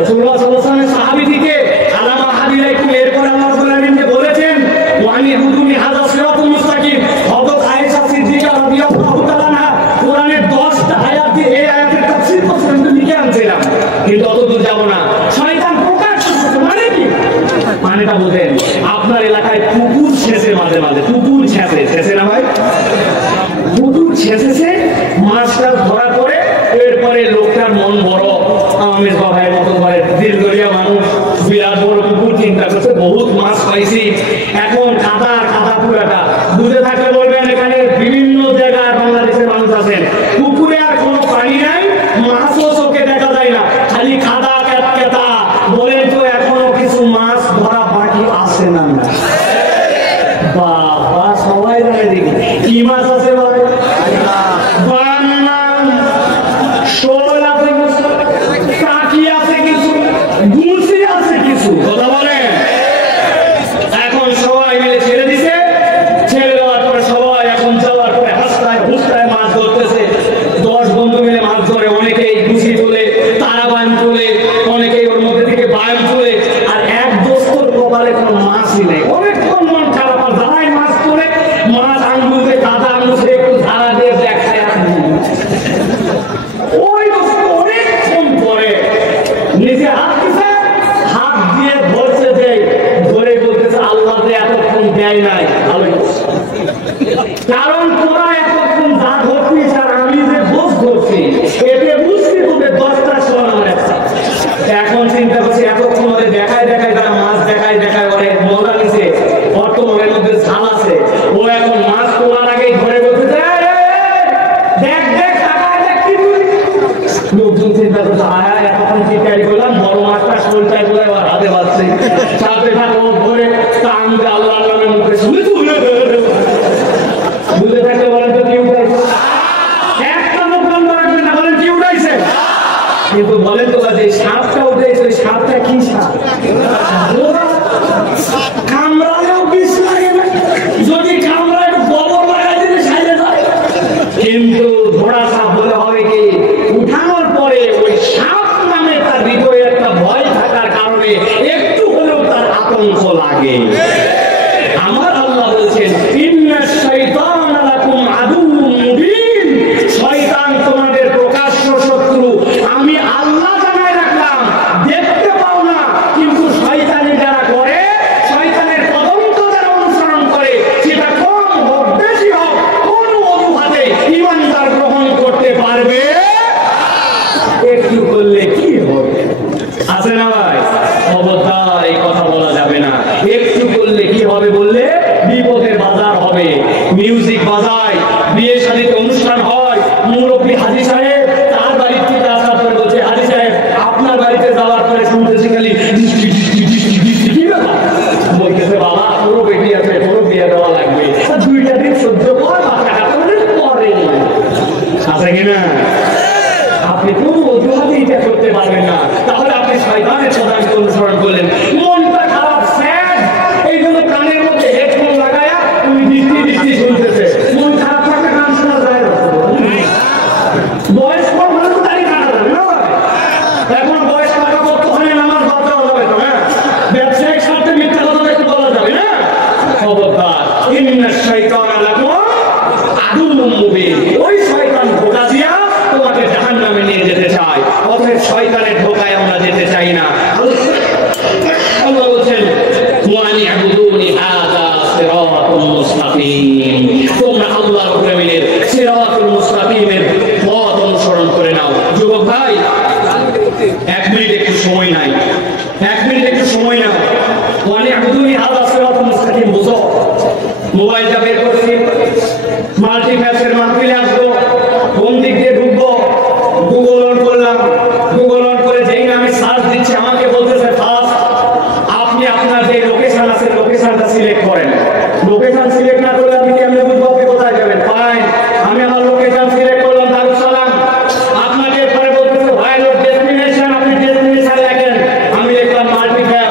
রাসূলুল্লাহ সাল্লাল্লাহু আলাইহি ওয়াসাল্লামের সাহাবী থেকে আলামা হাদিলাইকুম, এরপর আল্লাহ রাব্বুল আলামিন বলেছেন ওয়ানি হুদুনি হাযা সিরাতুল মুস্তাকিম। হযরত আয়েশা সিদ্দিকা রাদিয়াল্লাহু তাআলা আনহা কোরআনের 10টা আয়াত দিয়ে এই আয়াতের তাফসীর করছেন, লিখে আনছিলাম, কিন্তু অতদূর যাব না। শয়তান প্রকাশ্য শত্রু মানে কি? মানেটা বুঝেন। আপনার এলাকায় কুকুর ছেঁচে, মাঝে মাঝে কুকুর ছেঁচে না ভাই, কুকুর ছেঁচেছে, মাছটা ধরা পড়ে, এরপরে লোকটার মন বড়, আমের বাবার মতো করে দীর্ঘরিয়া মানুষ, বিরাট বড় কুকুর, চিন্তা করছে বহুত মাছ পাইছি, এখন কাদা কাদা পুরাটা। বুঝে থাকলে বলবেন এখানে বিভিন্ন জায়গায় বাংলাদেশের মানুষ আছেন, পুকুরে আর কোনো পানি নাই, মাছও চোখে দেখা যায় না, খালি কাদা কেতা। বলেন তো এখনো কিছু মাছ ধরা বাকি আছে না? বাবা সবাই জানে, দেখি কি মাছ আছে ভাই? শোল আছে কিছু, কাকি আছে কিছু, গুলশি আছে কিছু, কথা বলেন। এখন সবাই মিলে ছেড়ে দিছে, ছেড়ে দেওয়ার পরে সবাই এখন যাওয়ার পরে হাসতায় হুসতায় মাছ ধরতেছে। 10 বন্ধু মিলে মাছ ধরে, অনেকেই গুছি তোলে, তারাবান তোলে, অনেকেই ওর মধ্যে থেকে বায়াম তোলে, আর এক দোস্তর কপালে কোনো মাছই নেই। অনেকক্ষণ মন খারাপ, আর যারাই মাছ তোলে, মাছ আঙ্গুলতে কাদা মুছে একটু ধারা দিয়ে দেখায়, ওই দোস্ত অনেকক্ষণ পরে নিজে হাত দিছে, হাত দিয়ে ধরছে, ধরে বলতেছে আল্লাহ যে এতক্ষণ দেয় নাই, ভালো কারণ তোরা এতক্ষণ যা ধরছিস আর আমি যে দোষ ধরছি, এতে বুঝছি তোদের 10টা শোন আমার একটা। এখন চিন্তা করছি এতক্ষণ ওদের দেখায় তারা মাছ দেখায় ওরে মজা নিছে, বর্তমানের মধ্যে ঝাল আছে, ও এখন মাছ তোলার আগেই ধরে বলতেছে দেখ তাকায় দেখ কি তুই। লোকজন চিন্তা করছে আয়া এতক্ষণ কি ক্যারি করলাম, বড় মাছটা শোলটায় বলে আবার হাতে বাজছে, সাথে ও ধরে টান দিয়ে আল্লাহর নামের মুখে শুনে তুলে বুঝে থাকলে বলেন তো কি উঠাইছে? একটা মুখ বন্ধ রাখবেন না, বলেন কি উঠাইছে? কিন্তু বলেন তো যে সাপটা উঠেছে, ওই সাপটা কি সাপ? কামড়ালেও বিষ লাগে না, যদি কামড়ায় গোবর লাগাই দিলে সাইডে যায়। কিন্তু ধরা সাপ বলে হবে কি, উঠানোর পরে ওই সাপ নামে তার হৃদয়ে একটা ভয় থাকার কারণে একটু হলেও তার আতঙ্ক লাগে। আমার আল্লাহ বলছেন ইন্নাশ শাইতানা লাকুম আদুউম মুবিন, শয়তান তোমাদের প্রকাশ্য শত্রু। আমি আল্লাহ জানাই রাখলাম, দেখতে পাও না, কিন্তু শয়তানি যারা করে, শয়তানের পদন্ত যারা অনুসরণ করে, সেটা কম হোক বেশি হোক, কোন অজুহাতে ঈমানদার গ্রহণ করতে পারবে? একটু করলে কি হবে? আছে না ভাই? খবরদার এই কথা বলা যাবে না। একটু করলে কি হবে বললে বিপদের বাজার হবে। মিউজিক বাজায়, বিয়ে শাদীতে অনুষ্ঠান হয়, মুরব্বী হাজী সাহেব তার বাড়ির থেকে আসার পরে বলছে হাজী সাহেব আপনার বাড়িতে যাওয়ার পরে শুনতেছি খালি কি ব্যাপার? বলতেছে বাবা পুরো বেটি আছে, পুরো বিয়ে দেওয়া লাগবে, 2টা দিন সহ্য কর, বাচ্চা কাটা পরে আছে কিনা? আপনি কোন অজুহাতে এটা করতে পারবেন না, তাহলে আপনি শয়তানের সদাকে অনুসরণ করলেন। মনটা খারাপ, স্যাড, এই জন্য কানের মধ্যে হেডফোন লাগায়া তুমি দৃষ্টি শুনতেছে। মন খারাপ থাকলে গান শোনা যায় না। বয়স কম হলে তো তাই কাটা যাবে না, এখন বয়স কাটা করতে হলে নামাজ বাদ দেওয়া যাবে তো, হ্যাঁ ব্যবসায়িক স্বার্থে মিথ্যা কথা একটু বলা যাবে না। খবরদার, ইন্নাশ শাইতানা লাকুম আদুউম মুবিন, ওই শয়তান ধোঁকা দিয়া তোমাকে জাহান্নামে নিয়ে যেতে চায়। অতএব শয়তানের ধোঁকায় আমরা যেতে চাই না। আল্লাহ বলছেন ওয়ানি আবুদুনি হাযা সিরাতুল মুস্তাকিম, তোমরা আল্লাহর প্রেমের সিরাতুল মুস্তাকিমের পথ অনুসরণ করে নাও। যুবক ভাই, 1 মিনিট একটু সময় নাই, 1 মিনিট একটু সময় নাও। ওয়ানি আবুদুনি হাযা সিরাতুল মুস্তাকিম বুঝো। মোবাইলটা বের করছি, মাল্টিপ্যাথের মাহফিলে আসবো, কোন দিক দিয়ে ঢুকবো, গুগল অন করলাম। গুগল অন করে যেই না আমি সার্চ দিচ্ছি, আমাকে বলতেছে ফার্স্ট আপনি আপনার যে লোকেশন আছে লোকেশনটা সিলেক্ট করেন। লোকেশন সিলেক্ট না করলে আপনি কেমনে বুঝবো আপনি কোথায় যাবেন? ফাইন, আমি আমার লোকেশন সিলেক্ট করলাম দারুস সালাম। আপনাকে এরপরে বলতেছে ভাইলোড ডেস্টিনেশন, আপনি ডেস্টিনেশন লেখেন, আমি লিখলাম মাল্টিপ্যাথ।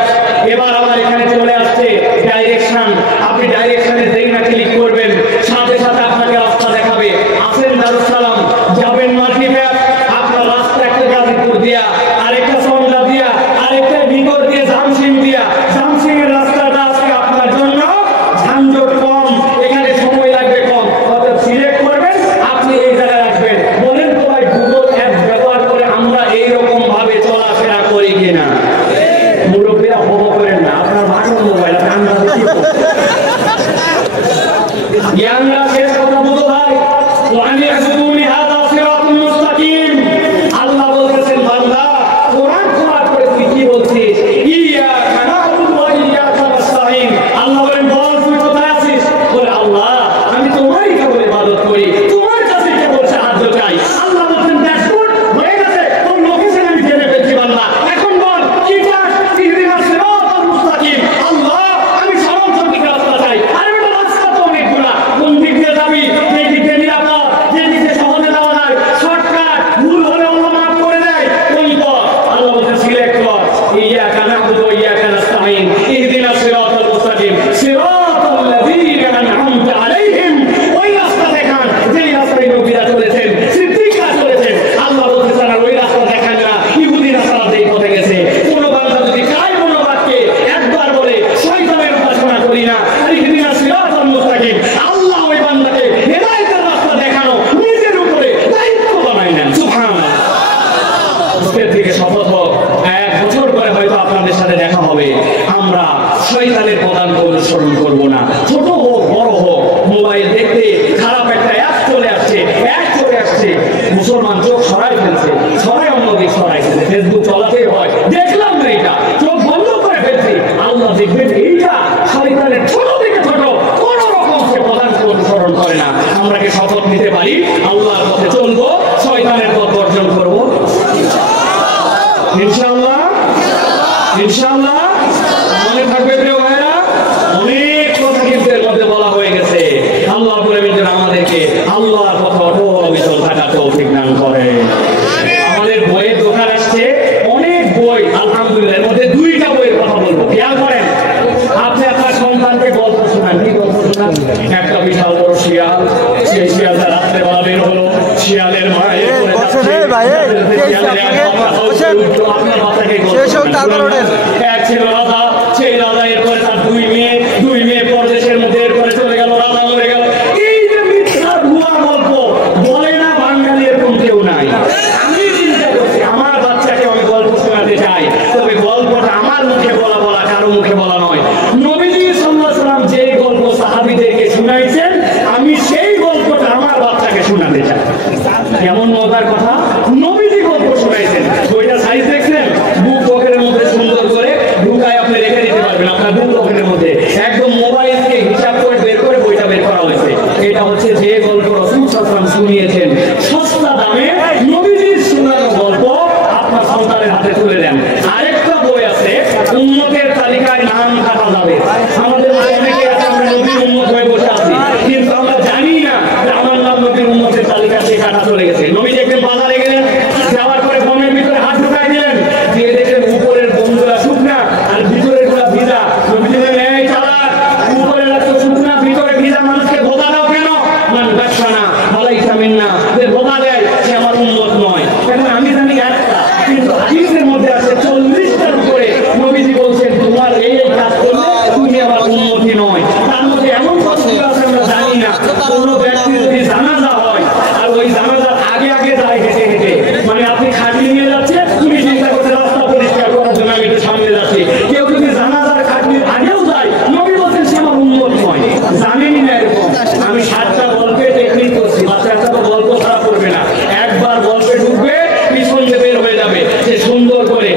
এবার আমার এখানে চলে আসছে ডাইরেকশন, আপনি ডাইরেকশনে যেই না ক্লিক করবেন সাথে সাথে আপনাকে রাস্তা দেখাবে। আসেন দারুস সালাম, যাবেন মাল্টিপ্যাথ, আপনার রাস্তা একটা গাজীপুর দিয়া, আরেকটা সন্ধ্যা দিয়া, আরেকটা ভিতর দিয়ে জামসিং দিয়া। জামসিং এর রাস্তাটা আজকে আপনার জন্য ঝানঝট কম, এখানে সময় লাগবে কম, অর্থাৎ সিলেক্ট করবেন আপনি এই জায়গায় রাখবেন। বলেন তো ভাই, গুগল অ্যাপ ব্যবহার করে আমরা এইরকম ভাবে চলাফেরা করি কিনা? মুরব্বীরা হব করেন না, আপনার ভাষণ মোবাইল আমরা দেখি জ্ঞানরা শেষ কথা বলো ভাই। ওয়ানি আবুদুনি হাযা সিরাতুল মুস্তাকিম, আল্লাহ বলতেছেন বান্দা কোরআন খোলা করে তুই কি বলছিস? ইয়াকা না'বুদু ওয়া ইয়াকা নাস্তাঈন। আল্লাহ বলেন বল তুই কোথায় আছিস? বলে আল্লাহ আমি তোমারই কেবল ইবাদত করি, তোমার কাছে কেবল সাহায্য চাই। আল্লাহ বলেন দ্যাটস গুড, হয়ে গেছে, তোর লোকেশন আমি জেনে ফেলছি বান্দা, এখন বল কি চাস? ইহদিনাস সিরাতাল মুস্তাকিম। আল্লাহ আমি সরল সঠিক রাস্তা চাই। আরে বেটা রাস্তা তো অনেকগুলা, কোন দিক দিয়ে যাবি, যে দিক দিয়ে নিরাপদ, যে দিক দিয়ে সহজে যাওয়া যায়, শর্টকাট, ভুল হলে আল্লাহ মাফ করে দেয়, কোন পথ? আল্লাহ বলছে সিলেক্ট কর, ইয়াকা না'বুদু ওয়া ইয়াকা নাস্তাঈন, ইহদিনাস সিরাতাল মুস্তাকিম সিরাতাল লাযীনা আন'আমতা আলাইহিম। ওই রাস্তা দেখান যেই রাস্তায় নবীরা চলেছেন, সিদ্দিকরা চলেছেন। আল্লাহ বলতে চান ওই রাস্তা দেখান না, ইহুদিরা সারা যেই পথে গেছে। কোন বান্দা যদি কায় মনোবাক্যে একবার বলে শয়তানের উপাসনা করি না, ইহদিনাস সিরাতাল মুস্তাকিম, আল্লাহ ওই বান্দাকে হেদায়েতের রাস্তা দেখানো নিজের উপরে দায়িত্ব বানায় নেন। সুবহানাল্লাহ। আজকের থেকে শপথ হোক, 1 বছর পরে হয়তো আপনাদের সাথে দেখা হবে, আমরা শয়তানের পদাঙ্ক অনুসরণ করব না। ছোট হোক বড় হোক, মোবাইল দেখতে খারাপ একটা অ্যাপ চলে আসছে, মুসলমান চোখ সরাই ফেলছে, সরাই অন্যদিকে সরাই ফেলছে, ফেসবুক চলাতেই হয়, দেখলাম না এটা, চোখ বন্ধ করে ফেলছে। আল্লাহ দেখবেন এইটা শয়তানের ছোট থেকে ছোট কোন রকম সে পদাঙ্ক অনুসরণ করে না। আমরা কি শপথ নিতে পারি আল্লাহর পথে চলবো, শয়তানের পথ বর্জন করবো? ইনশাআল্লাহ, ইনশাআল্লাহ। মনে থাকবে প্রিয় ভাইরা, অনেক কথা কিন্তু এর মধ্যে বলা হয়ে গেছে। আল্লাহ বলেন যেন আমাদেরকে আল্লাহর পথে অটল অবিচল থাকার তৌফিক দান করে। আমাদের বইয়ের দোকান আসছে, অনেক বই, আলহামদুলিল্লাহ। এর মধ্যে 2টা বইয়ের কথা বলবো, খেয়াল করেন। আপনি আপনার সন্তানকে গল্প শোনান, কি গল্প শোনান? একটা বিশাল বড় শিয়াল, সেই শিয়ালটা রাত্রে বেলা বের হলো, শিয়ালের মায়ের করে যাচ্ছে, আপনার বাচ্চাকে এক ছিল রাজা, সেই রাজা এরপরে তার 2 মেয়ে পরদেশের মধ্যে, এরপরে চলে গেল, রাজা মরে গেল। এই যে মিথ্যা ভুয়া গল্প বলে না বাঙালি, এরকম কেউ নাই। আমি চিন্তা করছি আমার বাচ্চাকে আমি গল্প শোনাতে চাই, তবে গল্পটা আমার মুখে বলা কারো মুখে বলা নয়। নবীজি সাল্লাল্লাহু আলাইহি ওয়াসাল্লাম যে গল্প সাহাবীদেরকে শুনাইছেন, আমি সেই গল্পটা আমার বাচ্চাকে শোনাতে চাই। কেমন মজার কথা, নবীজি গল্প শোনাইছেন। বইটা সাইজ দেখছেন, বুক পকেটের মধ্যে সুন্দর করে ঢুকায় সুন্দর করে